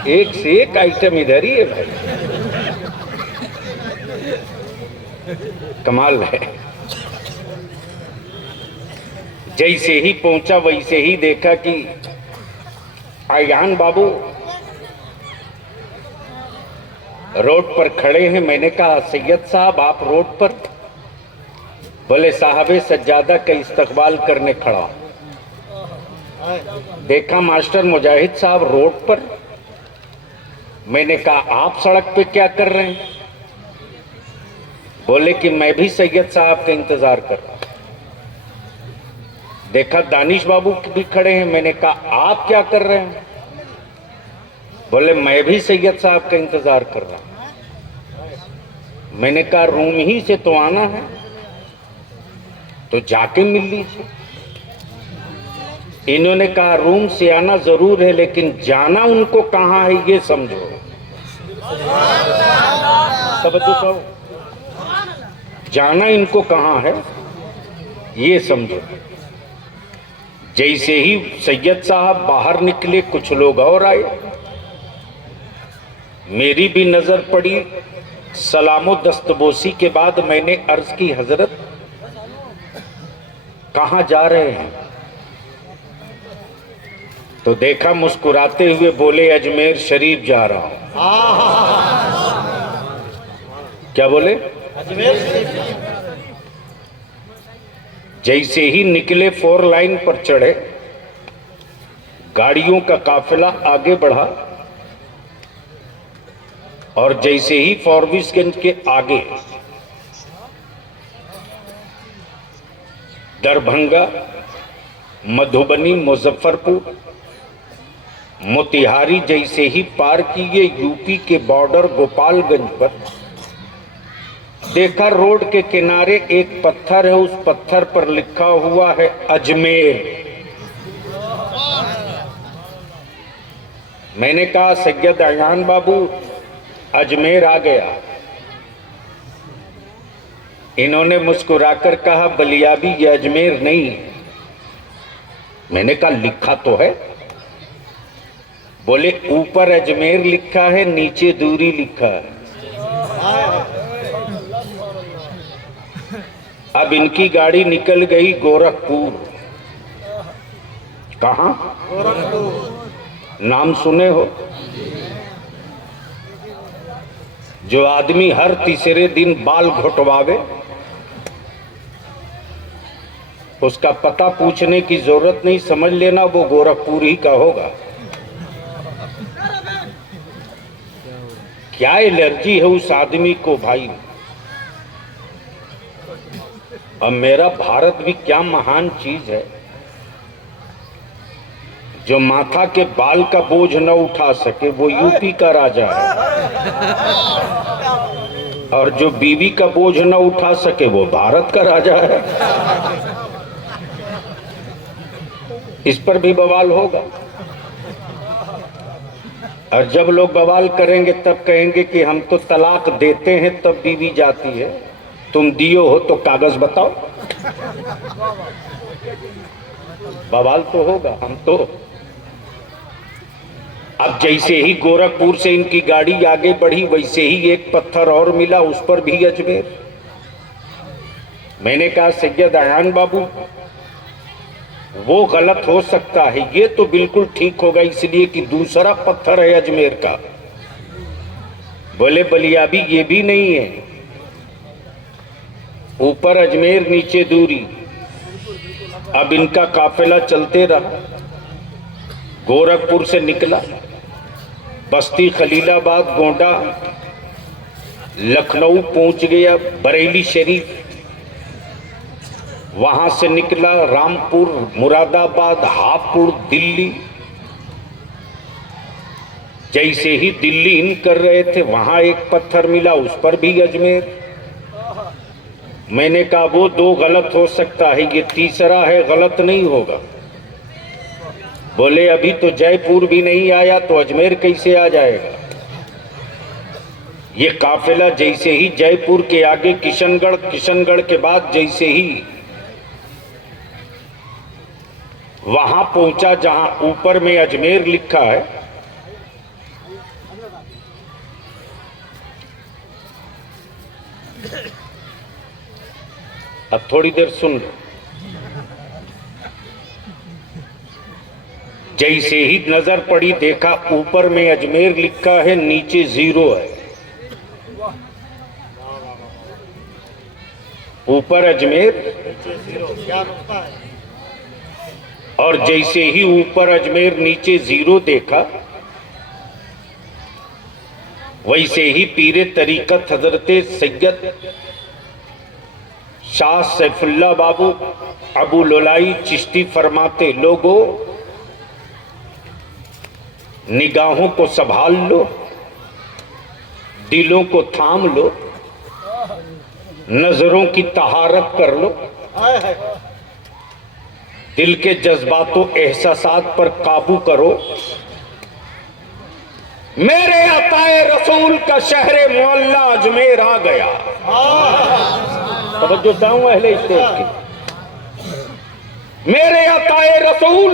एक से एक आइटम इधर ही है भाई, कमाल है। जैसे ही पहुंचा वैसे ही देखा कि आयान बाबू रोड पर खड़े हैं। मैंने कहा सैयद साहब आप रोड पर? बोले साहबे सज्जादा का इस्तकबाल करने खड़ा। देखा मास्टर मुजाहिद साहब रोड पर। मैंने कहा आप सड़क पे क्या कर रहे हैं? बोले कि मैं भी सैयद साहब का इंतजार कर रहा हूं। देखा दानिश बाबू भी खड़े हैं। मैंने कहा आप क्या कर रहे हैं? बोले मैं भी सैयद साहब का इंतजार कर रहा हूं। मैंने कहा रूम ही से तो आना है तो जाके मिल लीजिए। इन्होंने कहा रूम से आना जरूर है लेकिन जाना उनको कहां है ये समझो। समझो जाना इनको कहां है ये समझो। जैसे ही सैयद साहब बाहर निकले कुछ लोग और आए। मेरी भी नजर पड़ी। सलामो दस्तबोसी के बाद मैंने अर्ज की हजरत कहां जा रहे हैं? तो देखा मुस्कुराते हुए बोले अजमेर शरीफ जा रहा हूं। क्या बोले? अजमेर शरीफ। जैसे ही निकले 4 लाइन पर चढ़े, गाड़ियों का काफिला आगे बढ़ा और जैसे ही फॉरबिसगंज के आगे दरभंगा, मधुबनी, मुजफ्फरपुर, मोतिहारी जैसे ही पार किए यूपी के बॉर्डर गोपालगंज पर, देखा रोड के किनारे एक पत्थर है। उस पत्थर पर लिखा हुआ है अजमेर। मैंने कहा सैयद अयान बाबू अजमेर आ गया। इन्होंने मुस्कुराकर कहा बलियाबी ये अजमेर नहीं है। मैंने कहा लिखा तो है। बोले ऊपर अजमेर लिखा है नीचे दूरी लिखा है। अब इनकी गाड़ी निकल गई गोरखपुर। कहां? नाम सुने हो? जो आदमी हर तीसरे दिन बाल घुटवावे उसका पता पूछने की जरूरत नहीं, समझ लेना वो गोरखपुर ही का होगा। क्या एलर्जी है उस आदमी को भाई। अब मेरा भारत भी क्या महान चीज है जो माथा के बाल का बोझ न उठा सके वो यूपी का राजा है, और जो बीवी का बोझ न उठा सके वो भारत का राजा है। इस पर भी बवाल होगा। और जब लोग बवाल करेंगे तब कहेंगे कि हम तो तलाक देते हैं तब बीवी जाती है, तुम दियो हो तो कागज बताओ। बवाल तो होगा। हम तो अब जैसे ही गोरखपुर से इनकी गाड़ी आगे बढ़ी वैसे ही एक पत्थर और मिला, उस पर भी अजमेर। मैंने कहा सैयद अयान बाबू वो गलत हो सकता है, ये तो बिल्कुल ठीक होगा, इसलिए कि दूसरा पत्थर है अजमेर का। बोले बलियाबी ये भी नहीं है, ऊपर अजमेर नीचे दूरी। अब इनका काफिला चलते रहा, गोरखपुर से निकला, बस्ती, खलीलाबाद, गोंडा, लखनऊ पहुंच गया, बरेली शरीफ, वहां से निकला रामपुर, मुरादाबाद, हापुड़, दिल्ली। जैसे ही दिल्ली इन कर रहे थे, वहां एक पत्थर मिला, उस पर भी अजमेर। मैंने कहा वो दो गलत हो सकता है, ये तीसरा है गलत नहीं होगा। बोले अभी तो जयपुर भी नहीं आया तो अजमेर कैसे आ जाएगा। ये काफिला जैसे ही जयपुर के आगे किशनगढ़, किशनगढ़ के बाद जैसे ही वहां पहुंचा जहां ऊपर में अजमेर लिखा है, अब थोड़ी देर सुन लो। जैसे ही नजर पड़ी, देखा ऊपर में अजमेर लिखा है, नीचे 0 है। ऊपर अजमेर और जैसे ही ऊपर अजमेर नीचे 0 देखा, वैसे ही पीरे तरीकत हजरते सैयद शाह सैफुल्लाह बाबू अबू लोलाई चिश्ती फरमाते, लोगों निगाहों को संभाल लो, दिलों को थाम लो, नजरों की तहारत कर लो, दिल के जज्बातों एहसासात पर काबू करो। मेरे अताए रसूल का शहरे मोहल्ला अजमेर आ गया। तवज्जो चाहूं अहले स्टेज की। मेरे अताए रसूल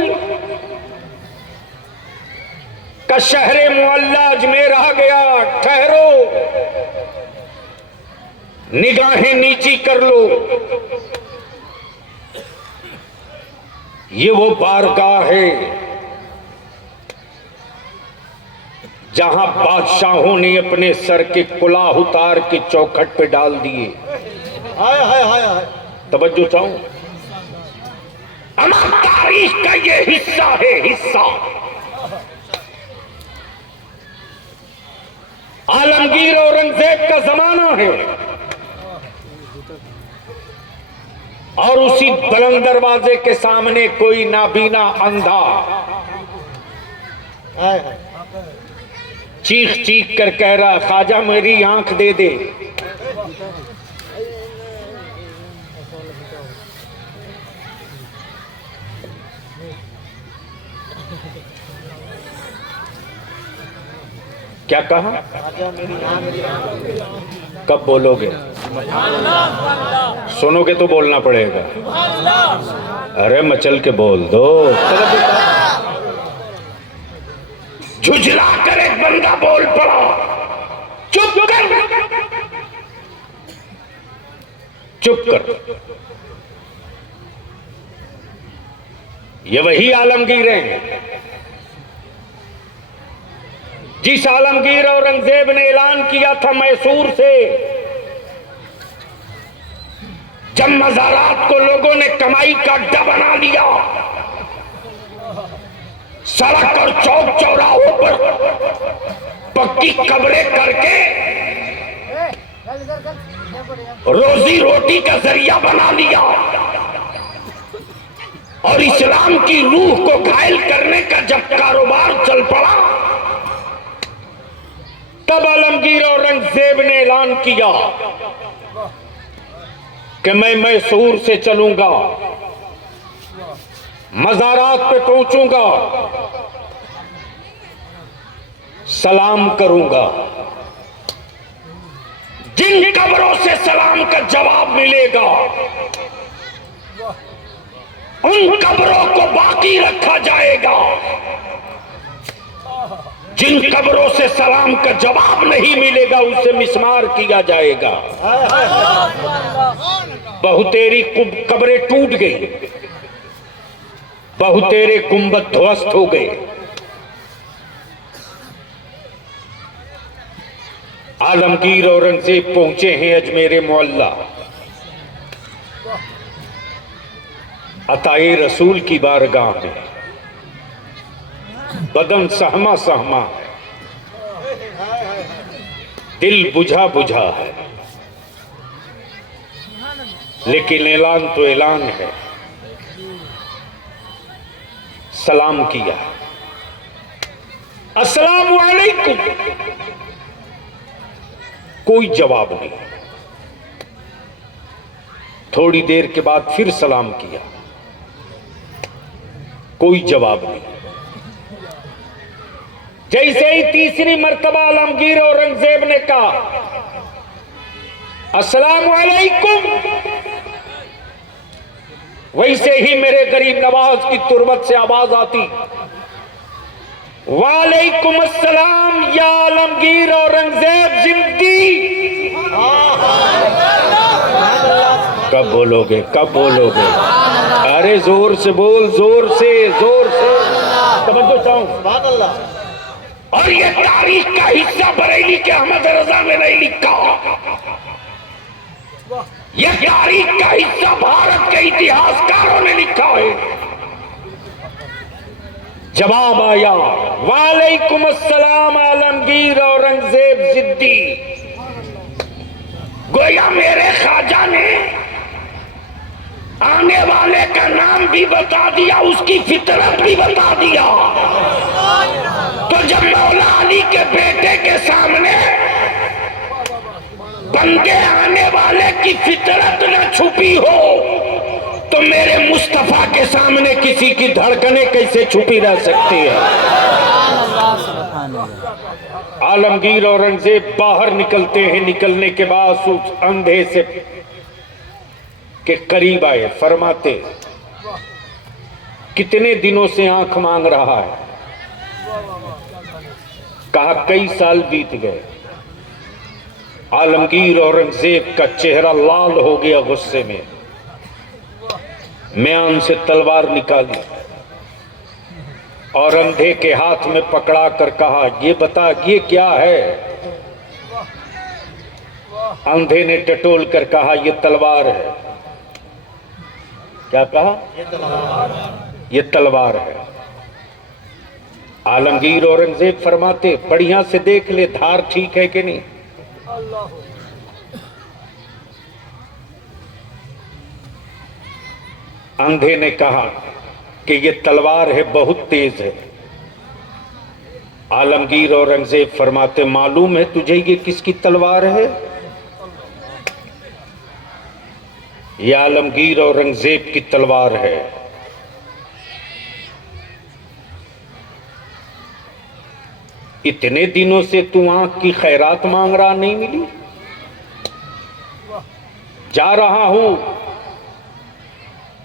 का शहरे मोहल्ला अजमेर आ गया। ठहरो, निगाहें नीची कर लो। ये वो बारगाह है जहां बादशाहों ने अपने सर के कुलाह उतार के चौखट पे डाल दिए। हाय हाय हाय हाय, तवज्जो चाहूं, अमर तारीख का ये हिस्सा है, हिस्सा। आलमगीर औरंगजेब का जमाना है और उसी बुलंद दरवाजे के सामने कोई नाबीना अंधा हाय हाय, चीख चीख कर कह रहा, ख्वाजा मेरी आंख दे दे। क्या कहा? कब बोलोगे? सुनोगे तो बोलना पड़ेगा। अरे मचल के बोल दो। झुझला कर एक बंदा बोल पड़ा, चुप कर, चुप कर। ये वही आलमगीर हैं जिस आलमगीर औरंगजेब ने ऐलान किया था मैसूर से, जब मज़ारात को लोगों ने कमाई का अड्डा बना लिया, सड़क और चौक चौराहों पर पक्की कब्रें करके रोजी रोटी का जरिया बना लिया और इस्लाम की रूह को घायल करने का जब कारोबार चल पड़ा, तब आलमगीर औरंगजेब ने ऐलान किया कि मैं मैसूर से चलूंगा, मज़ारात पे पहुंचूंगा, सलाम करूंगा। जिन कब्रों से सलाम का जवाब मिलेगा, उन कब्रों को बाकी रखा जाएगा। जिन कब्रों से सलाम का जवाब नहीं मिलेगा, उसे मिस्मार किया जाएगा। बहुतेरी कब्रें टूट गई, बहुतेरे गुंबद ध्वस्त हो गए। आलमगीर औरंगजेब पहुंचे हैं अजमेर मोहल्ला। अताए रसूल की बारगाह में बदन सहमा सहमा है, दिल बुझा बुझा है, लेकिन ऐलान तो ऐलान है। सलाम किया, अस्सलामु अलैकुम। कोई जवाब नहीं। थोड़ी देर के बाद फिर सलाम किया, कोई जवाब नहीं। जैसे ही तीसरी मर्तबा आलमगीर औरंगजेब ने कहा अस्सलामु अलैकुम, वैसे ही मेरे गरीब नवाज की तुरबत से आवाज आती वालेकुम अस्सलाम या आलमगीर औरंगजेब जिंदी। कब बोलोगे, कब बोलोगे? अरे जोर से बोल, जोर से, जोर से। तवज्जो चाहूं। और ये तारीख का हिस्सा बरेली के अहमद रजा ने नहीं लिखा, यह तारीख का हिस्सा भारत के इतिहासकारों ने लिखा है। जवाब आया वालेकुम अस्सलाम आलमगीर औरंगजेब जिद्दी। गोया मेरे ख्वाजा ने आने वाले का नाम भी बता दिया, उसकी फितरत भी बता दिया। तो जब मौला अली के बेटे के सामने बंदे आने वाले की फितरत न छुपी हो, तो मेरे मुस्तफा के सामने किसी की धड़कनें कैसे छुपी रह सकती है? आलमगीर औरंगजेब बाहर निकलते हैं। निकलने के बाद उस अंधे से के करीब आए, फरमाते कितने दिनों से आंख मांग रहा है? कहा कई साल बीत गए। आलमगीर औरंगजेब का चेहरा लाल हो गया गुस्से में। म्यान से तलवार निकाली और अंधे के हाथ में पकड़ा कर कहा ये बता ये क्या है? अंधे ने टटोल कर कहा ये तलवार है। क्या कहा? ये तलवार है। आलमगीर औरंगजेब फरमाते बढ़िया से देख ले धार ठीक है कि नहीं। अंधे ने कहा कि ये तलवार है, बहुत तेज है। आलमगीर औरंगजेब फरमाते मालूम है तुझे ये किसकी तलवार है? ये आलमगीर औरंगजेब की तलवार है। इतने दिनों से तू आंख की खैरात मांग रहा, नहीं मिली? जा रहा हूं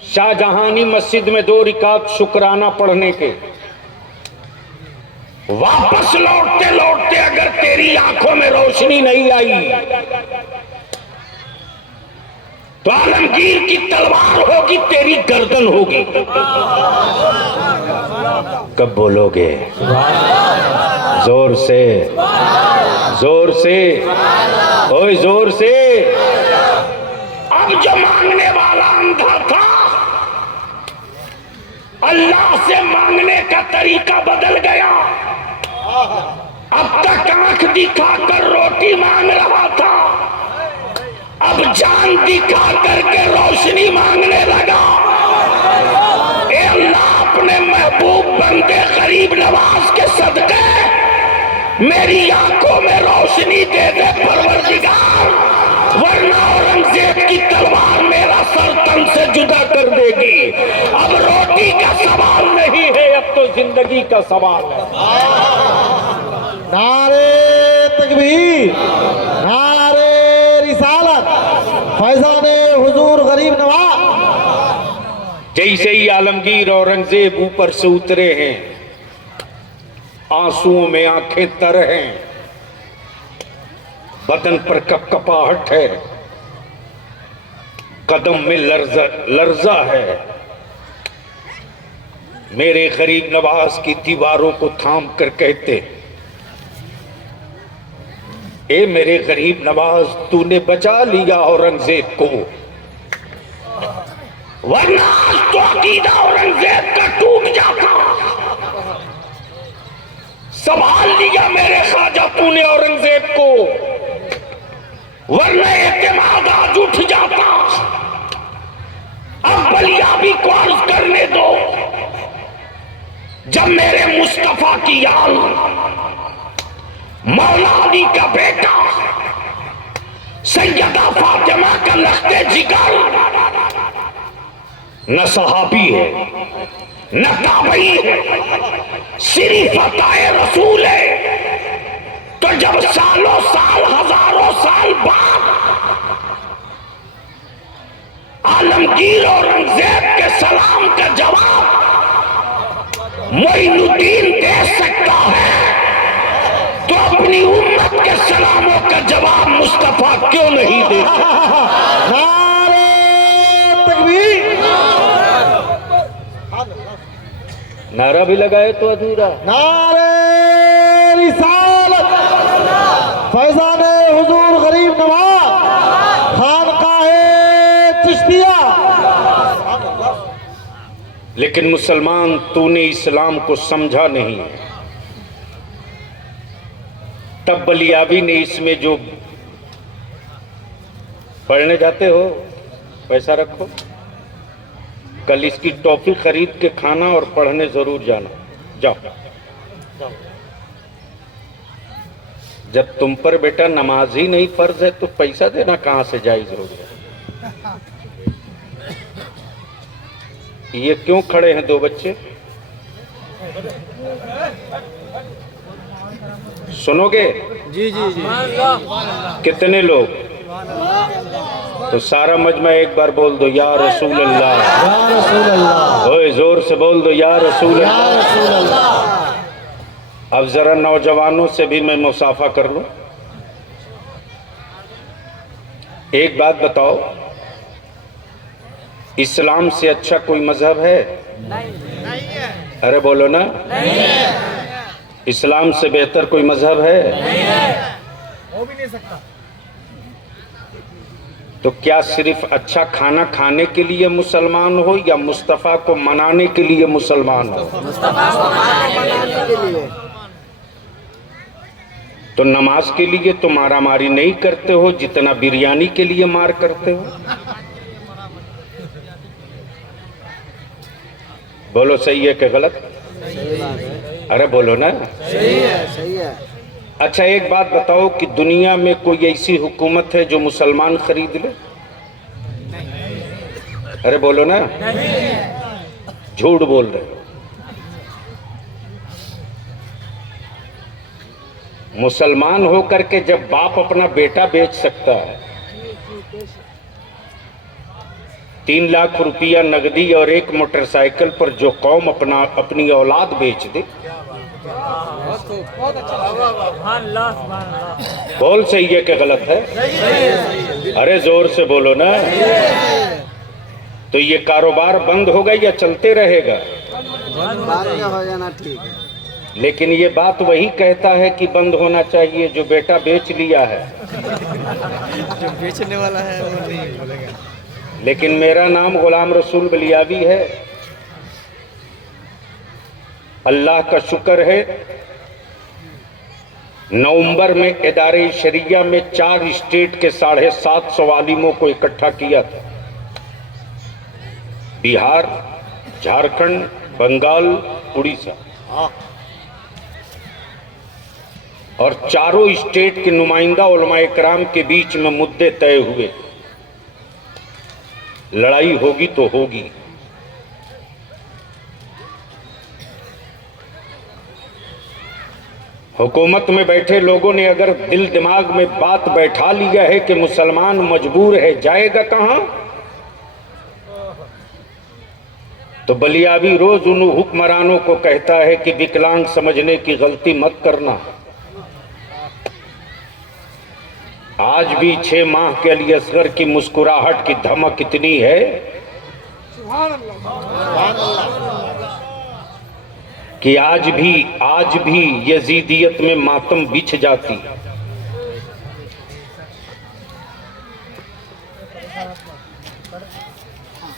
शाहजहानी मस्जिद में 2 रिकात शुक्राना पढ़ने के। वापस लौटते लौटते अगर तेरी आंखों में रोशनी नहीं आई तो आलमगीर की तलवार होगी, तेरी गर्दन होगी। कब बोलोगे? जोर से, जोर से, ओए जोर से। अब जो मांगने वाला अंधा था, अल्लाह से मांगने का तरीका बदल गया। अब तक आंख दिखाकर रोटी मांग रहा था, अब जान दिखा करके रोशनी मांगने लगा। ए अल्लाह अपने महबूब बंदे गरीब नवाज के सदके मेरी आंखों में रोशनी दे दे परवरदिगार, वरना औरंगजेब की तलवार मेरा सर तन से जुदा कर देगी। अब रोटी का सवाल नहीं है, अब तो जिंदगी का सवाल है। नारे तकबीर, नारे रिसालत, फैज़ाने हुजूर गरीब नवाज। जैसे ही आलमगीर औरंगजेब ऊपर से उतरे हैं, आंसुओं में आंखें तर हैं, बदन पर कपकपाहट है, कदम में लर्जा है। मेरे गरीब नवाज की दीवारों को थाम कर कहते, ए मेरे गरीब नवाज, तूने बचा लिया औरंगजेब को, वरना तो अकीदा औरंगजेब का टूट जाता। संभाल लिया मेरे ख्वाजा तूने औरंगजेब को, वरना एतमाद आज उठ जाता। अब बलियाबी को अर्ज करने दो, जब मेरे मुस्तफा की आल मौला अली का बेटा सैयदा फातिमा का लख्ते जिगर न सहाबी है न ताबई है, सिर्फ अताए रसूल है, तो जब सालों साल हजारों साल बाद आलमगीर औरंगजेब के सलाम का जवाब मोइनुद्दीन दे सकता है, तो अपनी उम्मत के सलामों का जवाब मुस्तफा क्यों नहीं देता? नारे तकबीर, नारा भी लगाए तो अधूरा। नारे रिसालत, फैजान हुजूर गरीब नवाज, खानकाहे चिश्तिया। लेकिन मुसलमान, तूने इस्लाम को समझा नहीं। तब बलियाबी ने इसमें जो पढ़ने जाते हो, पैसा रखो, कल इसकी टॉफी खरीद के खाना और पढ़ने जरूर जाना। जाओ। जब तुम पर बेटा नमाज ही नहीं फर्ज है तो पैसा देना कहां से जायज हो गया? ये क्यों खड़े हैं दो बच्चे? सुनोगे? जी जी जी। कितने लोग? तो सारा मजमा एक बार बोल दो, या रसूल अल्लाह, या रसूल अल्लाह, ओए जोर से बोल दो, या रसूल या अल्लाह। रसूल अल्लाह। अब जरा नौजवानों से भी मैं मुसाफा कर लूं। एक बात बताओ, इस्लाम से अच्छा कोई मजहब है? नहीं है। अरे बोलो ना, नहीं है। इस्लाम से बेहतर कोई मजहब है? नहीं है। हो भी नहीं सकता। तो क्या सिर्फ अच्छा खाना खाने के लिए मुसलमान हो या मुस्तफा को मनाने के लिए मुसलमान हो? मुस्तफा को मनाने के लिए। तो नमाज के लिए तो मारा मारी नहीं करते हो जितना बिरयानी के लिए मार करते हो। बोलो सही है कि गलत? अरे बोलो ना। सही है, सही है। अच्छा एक बात बताओ कि दुनिया में कोई ऐसी हुकूमत है जो मुसलमान खरीद ले? अरे बोलो ना। झूठ बोल रहे हो। मुसलमान होकर के जब बाप अपना बेटा बेच सकता है, 3 लाख रुपया नगदी और 1 मोटरसाइकिल पर जो कौम अपनी औलाद बेच दे, बोल सही है कि गलत है? अरे जोर से बोलो ना। तो ये कारोबार बंद होगा या चलते रहेगा? बंद हो जाना ठीक है। लेकिन ये बात वही कहता है कि बंद होना चाहिए जो बेटा बेच लिया है। जो बेचने वाला है वो नहीं बोलेगा। लेकिन मेरा नाम गुलाम रसूल बलियाबी है। अल्लाह का शुक्र है, नवंबर में इदारे शरिया में 4 स्टेट के 750 आलिमों को इकट्ठा किया था। बिहार, झारखंड, बंगाल, उड़ीसा, और चारों स्टेट के नुमाइंदा उलमाए कराम के बीच में मुद्दे तय हुए। लड़ाई होगी तो होगी। हुकूमत में बैठे लोगों ने अगर दिल दिमाग में बात बैठा लिया है कि मुसलमान मजबूर है, जाएगा कहां? तो बलियाबी रोज उन हुक्मरानों को कहता है कि विकलांग समझने की गलती मत करना। आज भी 6 माह के लिए असगर की मुस्कुराहट की धमक इतनी है कि आज भी यजीदियत में मातम बिछ जाती,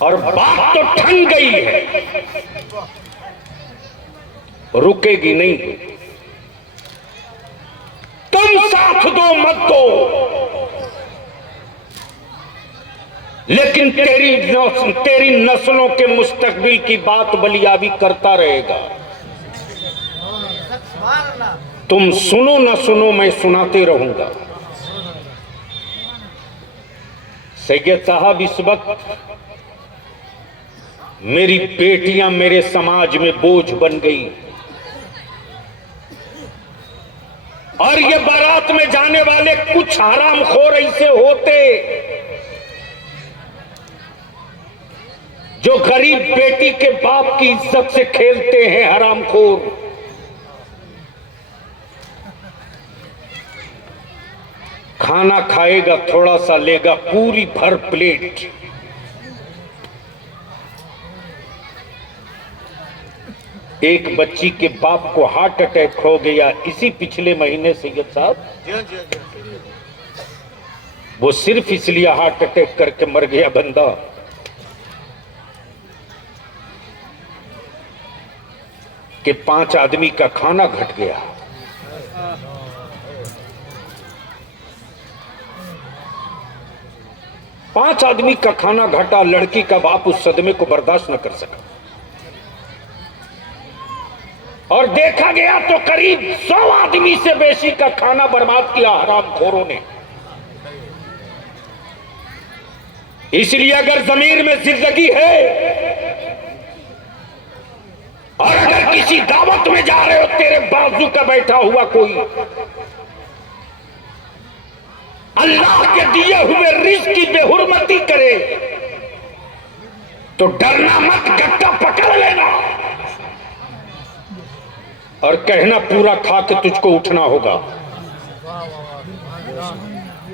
और बात तो ठन गई है, रुकेगी नहीं। तुम साथ दो मत दो, लेकिन तेरी नस्लों के मुस्तकबिल की बात बलियाबी करता रहेगा। तुम सुनो न सुनो, मैं सुनाते रहूंगा। सैयद साहब, इस वक्त मेरी बेटियां मेरे समाज में बोझ बन गई, और ये बारात में जाने वाले कुछ हरामखोर ऐसे होते जो गरीब बेटी के बाप की इज्जत से खेलते हैं। हरामखोर खाना खाएगा, थोड़ा सा लेगा, पूरी भर प्लेट। एक बच्ची के बाप को हार्ट अटैक हो गया इसी पिछले महीने सैयद साहब। वो सिर्फ इसलिए हार्ट अटैक करके मर गया बंदा कि 5 आदमी का खाना घट गया। पांच आदमी का खाना घटा, लड़की का बाप उस सदमे को बर्दाश्त न कर सका, और देखा गया तो करीब 100 आदमी से बेशी का खाना बर्बाद किया हरामखोरों ने। इसलिए अगर जमीर में जिंदगी है, और अगर किसी दावत में जा रहे हो, तेरे बाजू का बैठा हुआ कोई अल्लाह के दिए हुए रिज़्क़ की बेहुरमती करे तो डरना मत, गट्टा पकड़ लेना और कहना पूरा खा के तुझको उठना होगा।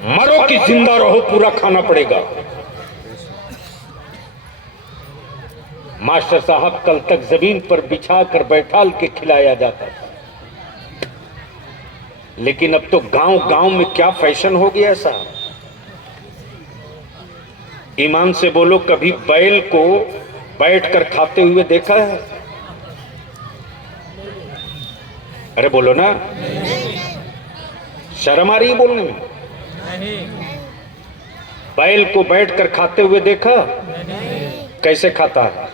मरो कि जिंदा रहो, पूरा खाना पड़ेगा। मास्टर साहब, कल तक जमीन पर बिछा कर बैठाल के खिलाया जाता था, लेकिन अब तो गांव गांव में क्या फैशन हो गया ऐसा। ईमान से बोलो, कभी बैल को बैठकर खाते हुए देखा है? अरे बोलो ना, शर्म आ रही है बोलने में। बैल को बैठकर खाते हुए देखा? कैसे खाता है?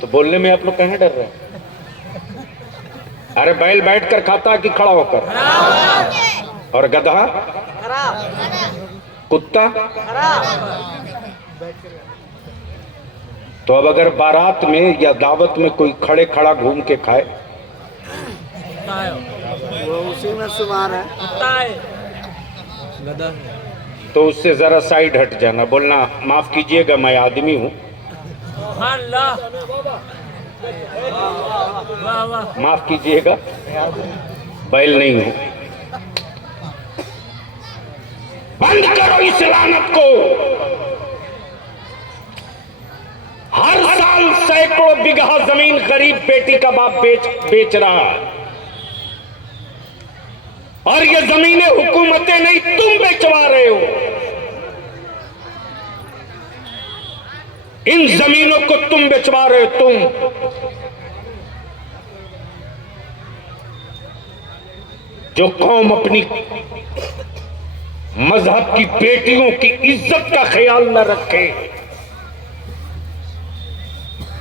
तो बोलने में आप लोग कहाँ डर रहे हैं? अरे बैल बैठकर खाता है कि खड़ा होकर? और गधा, कुत्ता? तो अब अगर बारात में या दावत में कोई खड़े खड़ा घूम के खाए, वो उसी में शुमार है। तो उससे जरा साइड हट जाना, बोलना माफ कीजिएगा मैं आदमी हूं, माफ कीजिएगा बैल नहीं हूं। बंद करो इस लानत को। हर साल सैकड़ों बीघा जमीन गरीब बेटी का बाप बेच रहा है, और ये जमीनें हुकूमतें नहीं, तुम बेचवा रहे हो। इन जमीनों को तुम बेचवा रहे हो। तुम जो कौम अपनी मजहब की बेटियों की इज्जत का ख्याल न रखे,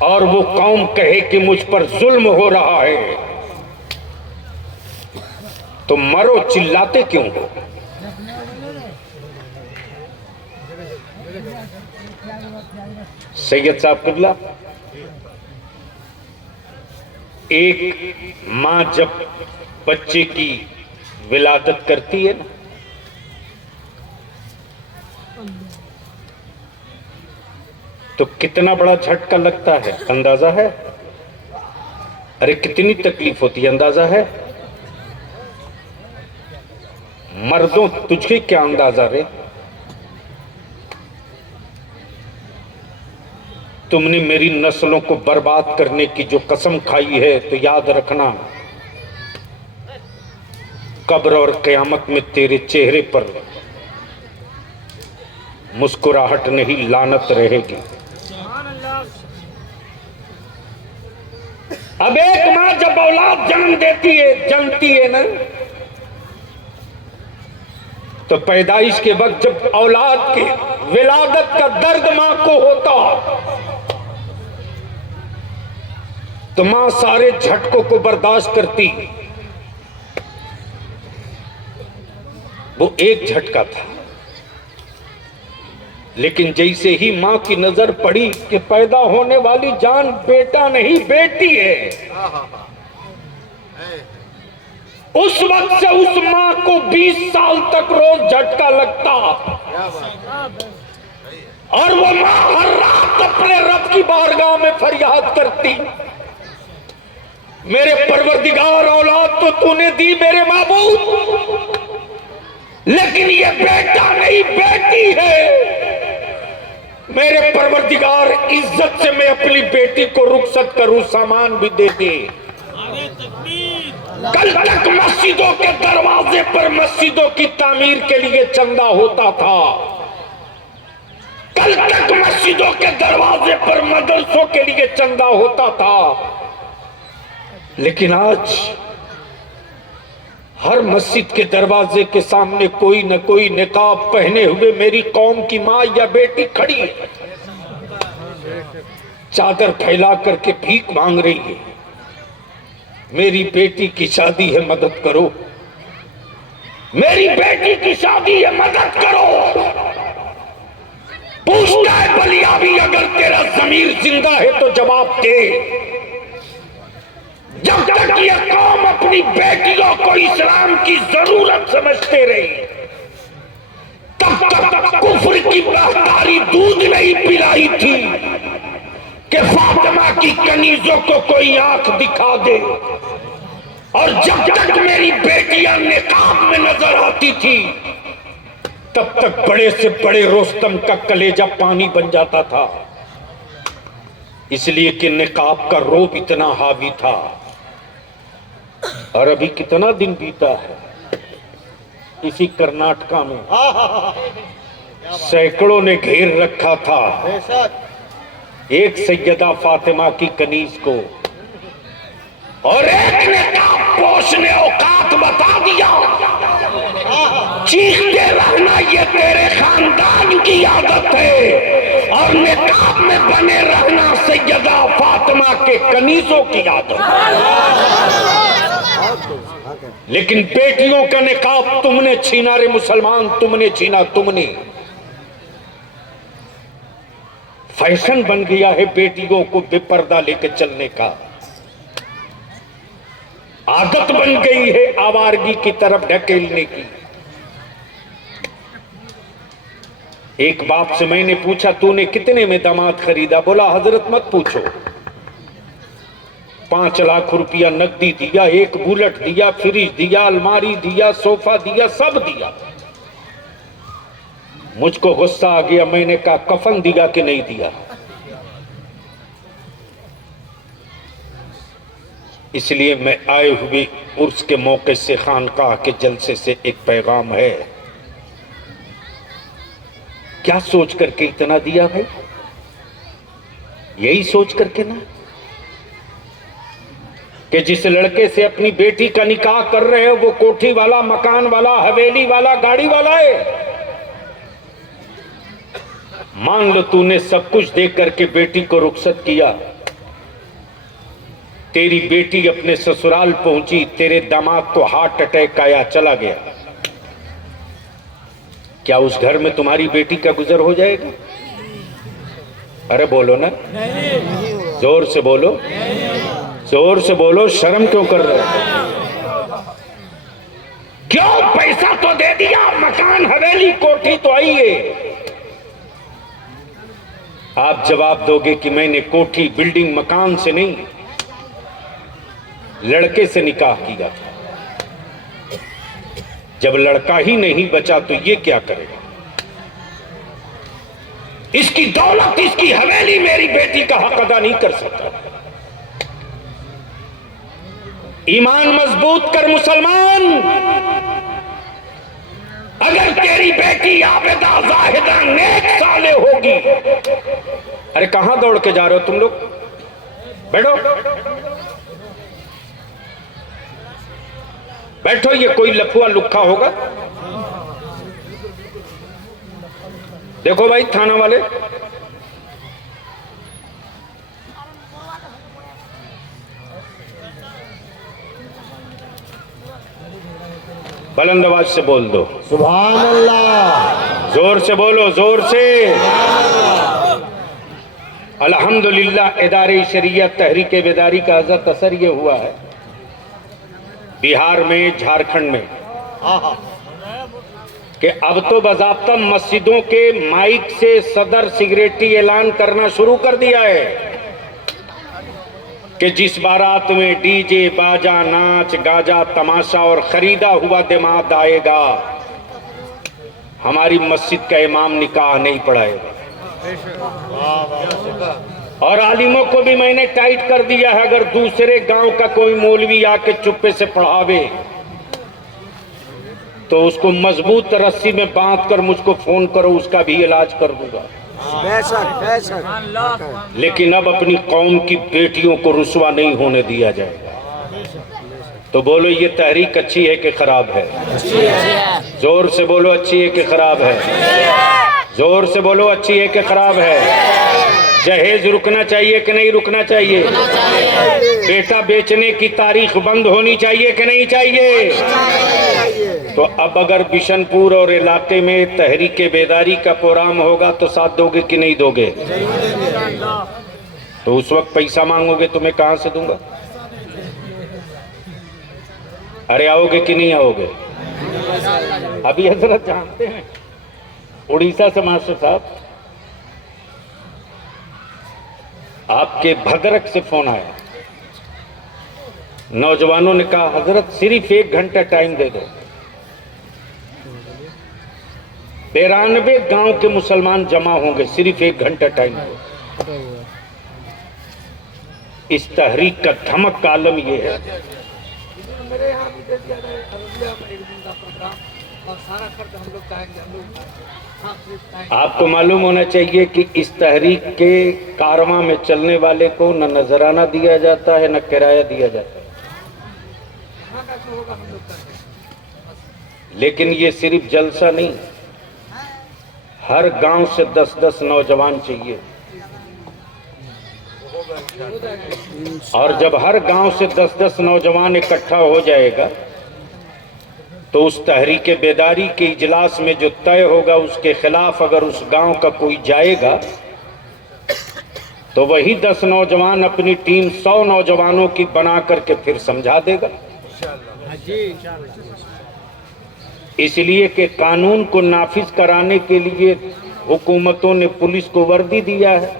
और वो कौम कहे कि मुझ पर जुल्म हो रहा है, तो मरो, चिल्लाते क्यों हो? सैयद साहब किबला, एक मां जब बच्चे की विलादत करती है ना, तो कितना बड़ा झटका लगता है, अंदाजा है? अरे कितनी तकलीफ होती है, अंदाजा है? मर्दों, तुझे क्या अंदाजा रे? तुमने मेरी नस्लों को बर्बाद करने की जो कसम खाई है, तो याद रखना कब्र और कयामत में तेरे चेहरे पर मुस्कुराहट नहीं, लानत रहेगी। अब एक मां जब औलाद जन्म देती है, जनती है ना, तो पैदाइश के वक्त जब औलाद के विलादत का दर्द मां को होता, तो मां सारे झटकों को बर्दाश्त करती। वो एक झटका था, लेकिन जैसे ही मां की नजर पड़ी कि पैदा होने वाली जान बेटा नहीं बेटी है, उस वक्त से उस मां को 20 साल तक रोज झटका लगता, और वो मां हर रात अपने रब की बारगाह में फरियाद करती, मेरे परवरदिगार औलाद तो तूने दी मेरे माबूद, लेकिन ये बेटा नहीं बेटी है। मेरे परवरदिगार, इज्जत से मैं अपनी बेटी को रुखसत करूं, सामान भी दे दे। कल तक मस्जिदों के दरवाजे पर मस्जिदों की तामीर के लिए चंदा होता था, कल तक मस्जिदों के दरवाजे पर मदरसों के लिए चंदा होता था, लेकिन आज हर मस्जिद के दरवाजे के सामने कोई न कोई निकाब पहने हुए मेरी कौम की मां या बेटी खड़ी है, चादर फैला करके भीख मांग रही है, मेरी बेटी की शादी है मदद करो, मेरी बेटी की शादी है मदद करो। पूछता है बलिया भी, अगर तेरा जमीर जिंदा है तो जवाब दे। जब तक ये कौम अपनी बेटियों को इस्लाम की जरूरत समझते रही, तब तक कुफ्र की बहतारी दूध नहीं पिलाई थी कि फातिमा की कनीजों को कोई आंख दिखा दे। और जब तक मेरी बेटियां निकाब में नजर आती थी, तब तक बड़े से बड़े रोस्तम का कलेजा पानी बन जाता था, इसलिए कि निकाब का रोब इतना हावी था। और अभी कितना दिन बीता है, इसी कर्नाटका में सैकड़ों ने घेर रखा था एक सैयदा फातिमा की कनीज को, और एक ने पोष ने औकात बता दिया, चीखते रहना ये तेरे खानदान की आदत है, और निकाब में बने रहना सैयदा फातिमा के कनीजों की आदत। लेकिन बेटियों का निकाब तुमने छीना रे मुसलमान, तुमने छीना, तुमने। फैशन बन गया है बेटियों को बेपर्दा लेकर चलने का, आदत बन गई है आवारगी की तरफ ढकेलने की। एक बाप से मैंने पूछा, तूने कितने में दामाद खरीदा? बोला हजरत मत पूछो, 5 लाख रुपया नकदी दिया, एक बुलेट दिया, फ्रिज दिया, अलमारी दिया, सोफा दिया, सब दिया। मुझको गुस्सा आ गया, मैंने कहा कफन दिया कि नहीं दिया? इसलिए मैं आए हुए उर्स के मौके से खानकाह के जलसे से एक पैगाम है। क्या सोच करके इतना दिया भाई? यही सोच करके ना कि जिस लड़के से अपनी बेटी का निकाह कर रहे हो वो कोठी वाला, मकान वाला, हवेली वाला, गाड़ी वाला है। मान लो तूने सब कुछ देख करके बेटी को रुखसत किया, तेरी बेटी अपने ससुराल पहुंची, तेरे दामाद को हार्ट अटैक आया, चला गया, क्या उस घर में तुम्हारी बेटी का गुजर हो जाएगा? अरे बोलो ना, जोर से बोलो, जोर से बोलो, शर्म क्यों कर रहे हो? क्यों? पैसा तो दे दिया, मकान, हवेली, कोठी तो आई है। आप जवाब दोगे कि मैंने कोठी, बिल्डिंग, मकान से नहीं, लड़के से निकाह किया। जब लड़का ही नहीं बचा तो ये क्या करेगा? इसकी दौलत, इसकी हवेली मेरी बेटी का हक अदा नहीं कर सकता। ईमान मजबूत कर मुसलमान। अगर तेरी बेटी आबिदा जाहिदा नेक साले होगी। अरे कहां दौड़ के जा रहे हो तुम लोग? बैठो बैठो, ये कोई लफुआ लुक्खा होगा? देखो भाई थाना वाले, बुलंद आवाज से बोल दो, सुभान अल्लाह। जोर से बोलो, जोर से। अल्हम्दुलिल्लाह इदारे शरीयत तहरीक बेदारी का हज़रत असर ये हुआ है बिहार में, झारखंड में, कि अब तो बाज़ाब्ता मस्जिदों के माइक से सदर सिगरेटी ऐलान करना शुरू कर दिया है कि जिस बारात में डीजे बाजा नाच गाजा तमाशा और खरीदा हुआ दिमाग आएगा, हमारी मस्जिद का इमाम निकाह नहीं पढ़ाएगा। और आलिमों को भी मैंने टाइट कर दिया है, अगर दूसरे गांव का कोई मौलवी आके चुप्पे से पढ़ावे तो उसको मजबूत रस्सी में बांधकर मुझको फोन करो, उसका भी इलाज कर दूंगा। लेकिन अब अपनी कौम की बेटियों को रुसवा नहीं होने दिया जाएगा। तो बोलो, ये तहरीक अच्छी है कि खराब है? जोर से बोलो, अच्छी है कि खराब है? जोर से बोलो, अच्छी है कि खराब है? जहेज रुकना चाहिए कि नहीं रुकना चाहिए? बेटा बेचने की तारीख बंद होनी चाहिए कि नहीं चाहिए? तो अब अगर बिशनपुर और इलाके में तहरीक बेदारी का प्रोग्राम होगा तो साथ दोगे कि नहीं दोगे? तो उस वक्त पैसा मांगोगे तो मैं कहां से दूंगा? अरे आओगे कि नहीं आओगे? अभी हजरत जानते हैं, उड़ीसा से मास्टर साहब, आपके भद्रक से फोन आया। नौजवानों ने कहा हजरत सिर्फ 1 घंटा टाइम दे दो, 92 गांव के मुसलमान जमा होंगे, सिर्फ 1 घंटा टाइम दो। इस तहरीक का धमक का आलम यह है। आपको मालूम होना चाहिए कि इस तहरीक के कारवां में चलने वाले को न नजराना दिया जाता है न किराया दिया जाता है। लेकिन ये सिर्फ जलसा नहीं, हर गांव से 10-10 नौजवान चाहिए। और जब हर गांव से 10-10 नौजवान इकट्ठा हो जाएगा तो उस तहरीक बेदारी के इजलास में जो तय होगा उसके खिलाफ अगर उस गांव का कोई जाएगा तो वही 10 नौजवान अपनी टीम 100 नौजवानों की बना करके फिर समझा देगा। इसलिए कि कानून को नाफिज कराने के लिए हुकूमतों ने पुलिस को वर्दी दिया है,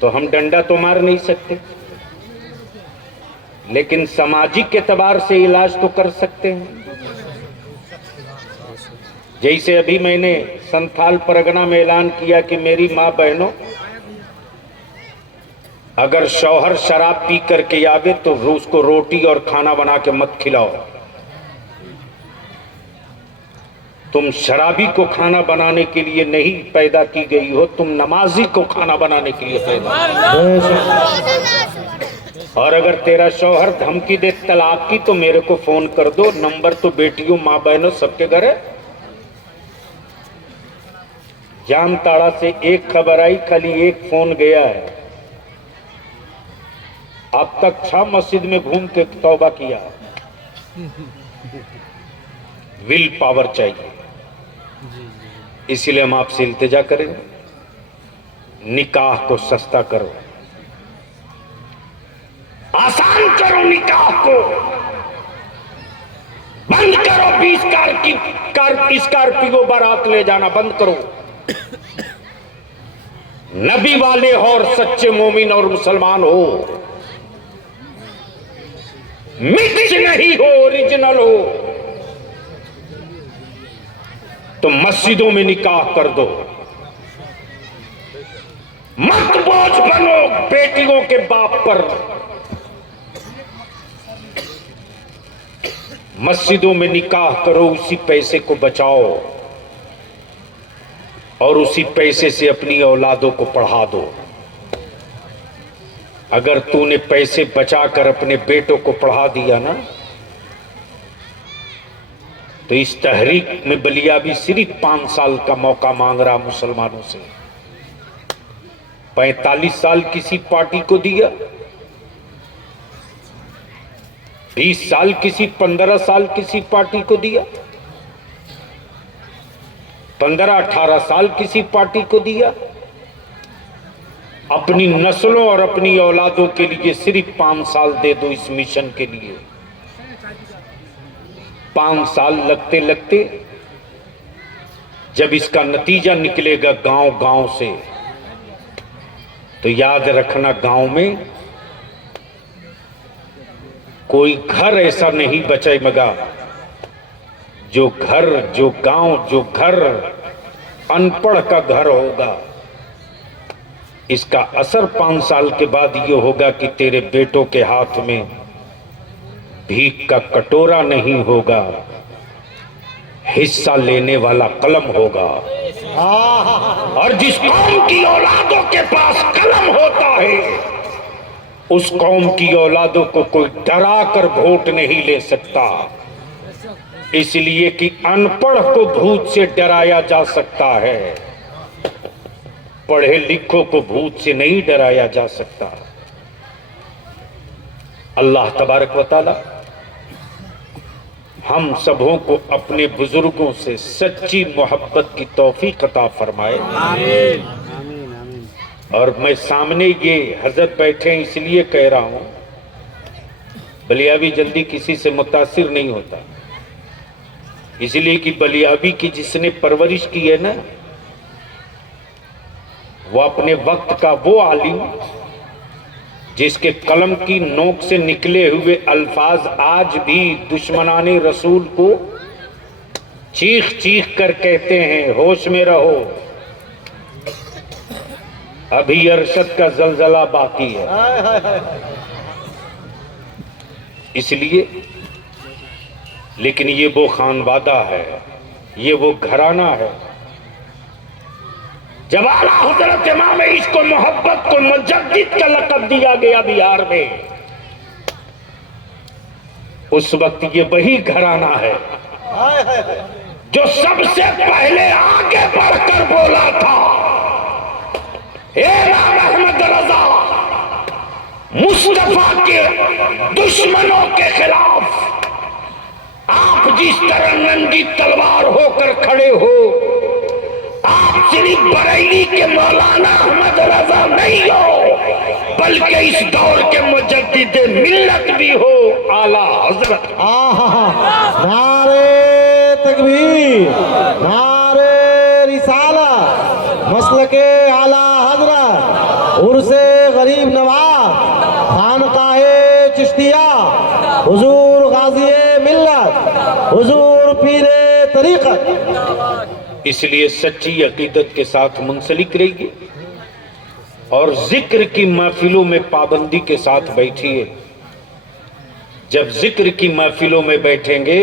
तो हम डंडा तो मार नहीं सकते, लेकिन सामाजिक एतबार से इलाज तो कर सकते हैं। जैसे अभी मैंने संथाल परगना में ऐलान किया कि मेरी माँ बहनों, अगर शौहर शराब पी करके आवे तो उसको रोटी और खाना बना के मत खिलाओ। तुम शराबी को खाना बनाने के लिए नहीं पैदा की गई हो, तुम नमाजी को खाना बनाने के लिए पैदा। और अगर तेरा शौहर धमकी दे तलाक की तो मेरे को फोन कर दो, नंबर तो बेटियों माँ बहनों सबके घर है। जामताड़ा से एक खबर आई, खाली एक फोन गया है, अब तक 6 मस्जिद में घूम के तौबा किया। विल पावर चाहिए, इसलिए हम आपसे इल्तिजा करेंगे, निकाह को सस्ता करो, आसान करो, निकाह को बंद करो। 20 कार की स्कॉर्पियो बारात ले जाना बंद करो। नबी वाले हो और सच्चे मोमिन और मुसलमान हो, मिक्स नहीं हो, ओरिजिनल हो, तो मस्जिदों में निकाह कर दो। मत बोझ बनो बेटियों के बाप पर। मस्जिदों में निकाह करो, उसी पैसे को बचाओ और उसी पैसे से अपनी औलादों को पढ़ा दो। अगर तूने पैसे बचाकर अपने बेटों को पढ़ा दिया ना, तो इस तहरीक में बलिया भी सिर्फ 5 साल का मौका मांग रहा मुसलमानों से। 45 साल किसी पार्टी को दिया, 20 साल किसी, 15 साल किसी पार्टी को दिया, 15-18 साल किसी पार्टी को दिया। अपनी नस्लों और अपनी औलादों के लिए सिर्फ 5 साल दे दो इस मिशन के लिए। 5 साल लगते लगते जब इसका नतीजा निकलेगा गांव गांव से, तो याद रखना गांव में कोई घर ऐसा नहीं बचेगा जो घर अनपढ़ का घर होगा। इसका असर 5 साल के बाद ये होगा कि तेरे बेटों के हाथ में भीख का कटोरा नहीं होगा, हिस्सा लेने वाला कलम होगा। और जिस कौम की औलादों के पास कलम होता है, उस कौम की औलादों को कोई डरा कर वोट नहीं ले सकता। इसलिए कि अनपढ़ को भूत से डराया जा सकता है, पढ़े लिखों को भूत से नहीं डराया जा सकता। अल्लाह तबारक व तआला हम सबों को अपने बुजुर्गों से सच्ची मोहब्बत की तौफीक अता फरमाए। और मैं सामने ये हजरत बैठे हैं इसलिए कह रहा हूं, बलियावी जल्दी किसी से मुतासिर नहीं होता, इसलिए कि बलियावी की जिसने परवरिश की है ना, वो अपने वक्त का वो आलिम जिसके कलम की नोक से निकले हुए अल्फाज आज भी दुश्मनाने रसूल को चीख चीख कर कहते हैं, होश में रहो, अभी अरशद का जलजला बाकी है। इसलिए, लेकिन ये वो खानवादा है, ये वो घराना है। जब आला हज़रत इमाम इश्क़ मोहब्बत को मुजद्दिद का लक़ब दिया गया बिहार में, उस वक्त ये वही घराना है जो सबसे पहले आगे बढ़कर बोला था, इमाम अहमद रज़ा मुस्तफा के दुश्मनों के खिलाफ आप जिस तरह नंगी तलवार होकर खड़े हो, आप सिर्फ बरेली के मौलाना अहमद रजा नहीं हो, बल्कि इस दौर के मुजद्दिद मिल्लत भी हो, आला हजरत। नारे तकबीर, नारे रिसाला, मसलके आला हजरत, उर्से गरीब नवाब, खानकाहे चिश्तिया, हुजूर गाज़ी मिल्लत, हुजूर पीरे तरीक़त। इसलिए सच्ची अकीदत के साथ मुंसलिक रहिए और जिक्र की महफिलों में पाबंदी के साथ बैठिए। जब जिक्र की महफिलों में बैठेंगे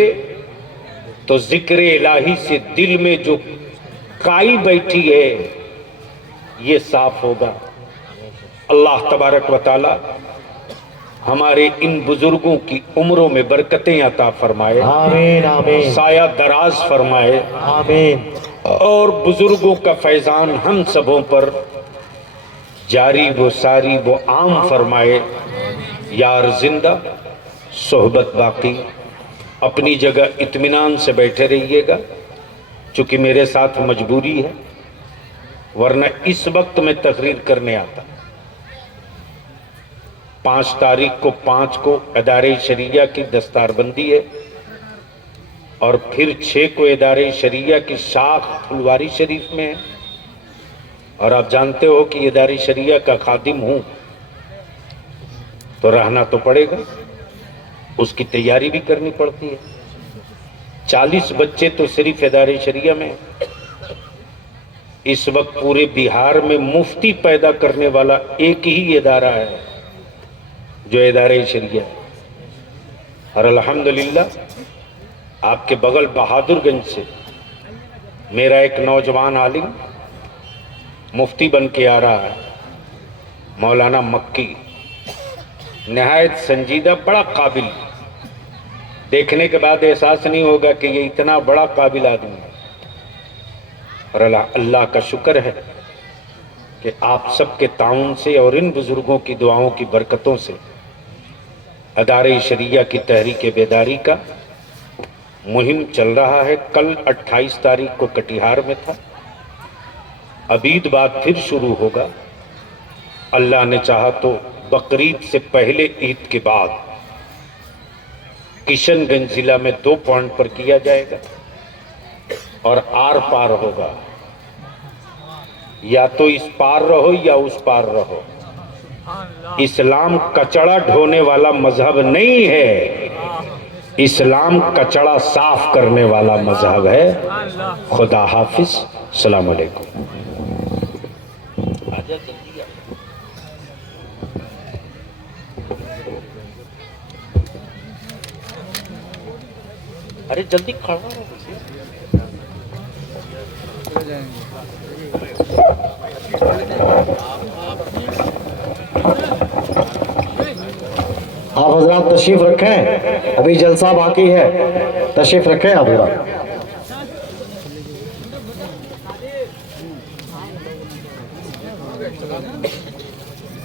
तो जिक्र इलाही से दिल में जो काई बैठी है ये साफ होगा। अल्लाह तबारक व तआला हमारे इन बुजुर्गों की उम्रों में बरकतें अता फरमाए, आमीन आमीन, साया दराज फरमाए, आमीन। और बुजुर्गों का फैजान हम सबों पर जारी वो सारी वो आम फरमाए। यार जिंदा सोहबत बाकी, अपनी जगह इत्मीनान से बैठे रहिएगा, चूँकि मेरे साथ मजबूरी है, वरना इस वक्त में तकरीर करने आता। 5 तारीख को 5 को इदारे शरिया की दस्तारबंदी है और फिर 6 को इदारे शरिया की शाख फुलवारी शरीफ में है। और आप जानते हो कि इदारे शरिया का खादिम हूँ तो रहना तो पड़ेगा, उसकी तैयारी भी करनी पड़ती है। 40 बच्चे तो सिर्फ इदारे शरिया में, इस वक्त पूरे बिहार में मुफ्ती पैदा करने वाला एक ही इदारा है, जो इदारे शरिया है। और अल्हम्दुलिल्लाह आपके बगल बहादुरगंज से मेरा एक नौजवान आलिम मुफ्ती बन के आ रहा है, मौलाना मक्की, नहायत संजीदा, बड़ा काबिल। देखने के बाद एहसास नहीं होगा कि ये इतना बड़ा काबिल आदमी है। और अल्लाह का शुक्र है कि आप सबके ताउन से और इन बुजुर्गों की दुआओं की बरकतों से अदारे शरिया की तहरीक बेदारी का मुहिम चल रहा है। कल 28 तारीख को कटिहार में था, अबीद बाद फिर शुरू होगा। अल्लाह ने चाहा तो बकरीद से पहले ईद के बाद किशनगंज जिला में 2 पॉइंट पर किया जाएगा और आर पार होगा। या तो इस पार रहो या उस पार रहो। इस्लाम कचड़ा ढोने वाला मजहब नहीं है, इस्लाम कचड़ा साफ करने वाला मजहब है। खुदा हाफिज, सलाम अलैकुम। अरे जल्दी खड़ा हो। आप हजरात तशरीफ रखें, अभी जलसा बाकी है, तशरीफ रखें आप हजरात।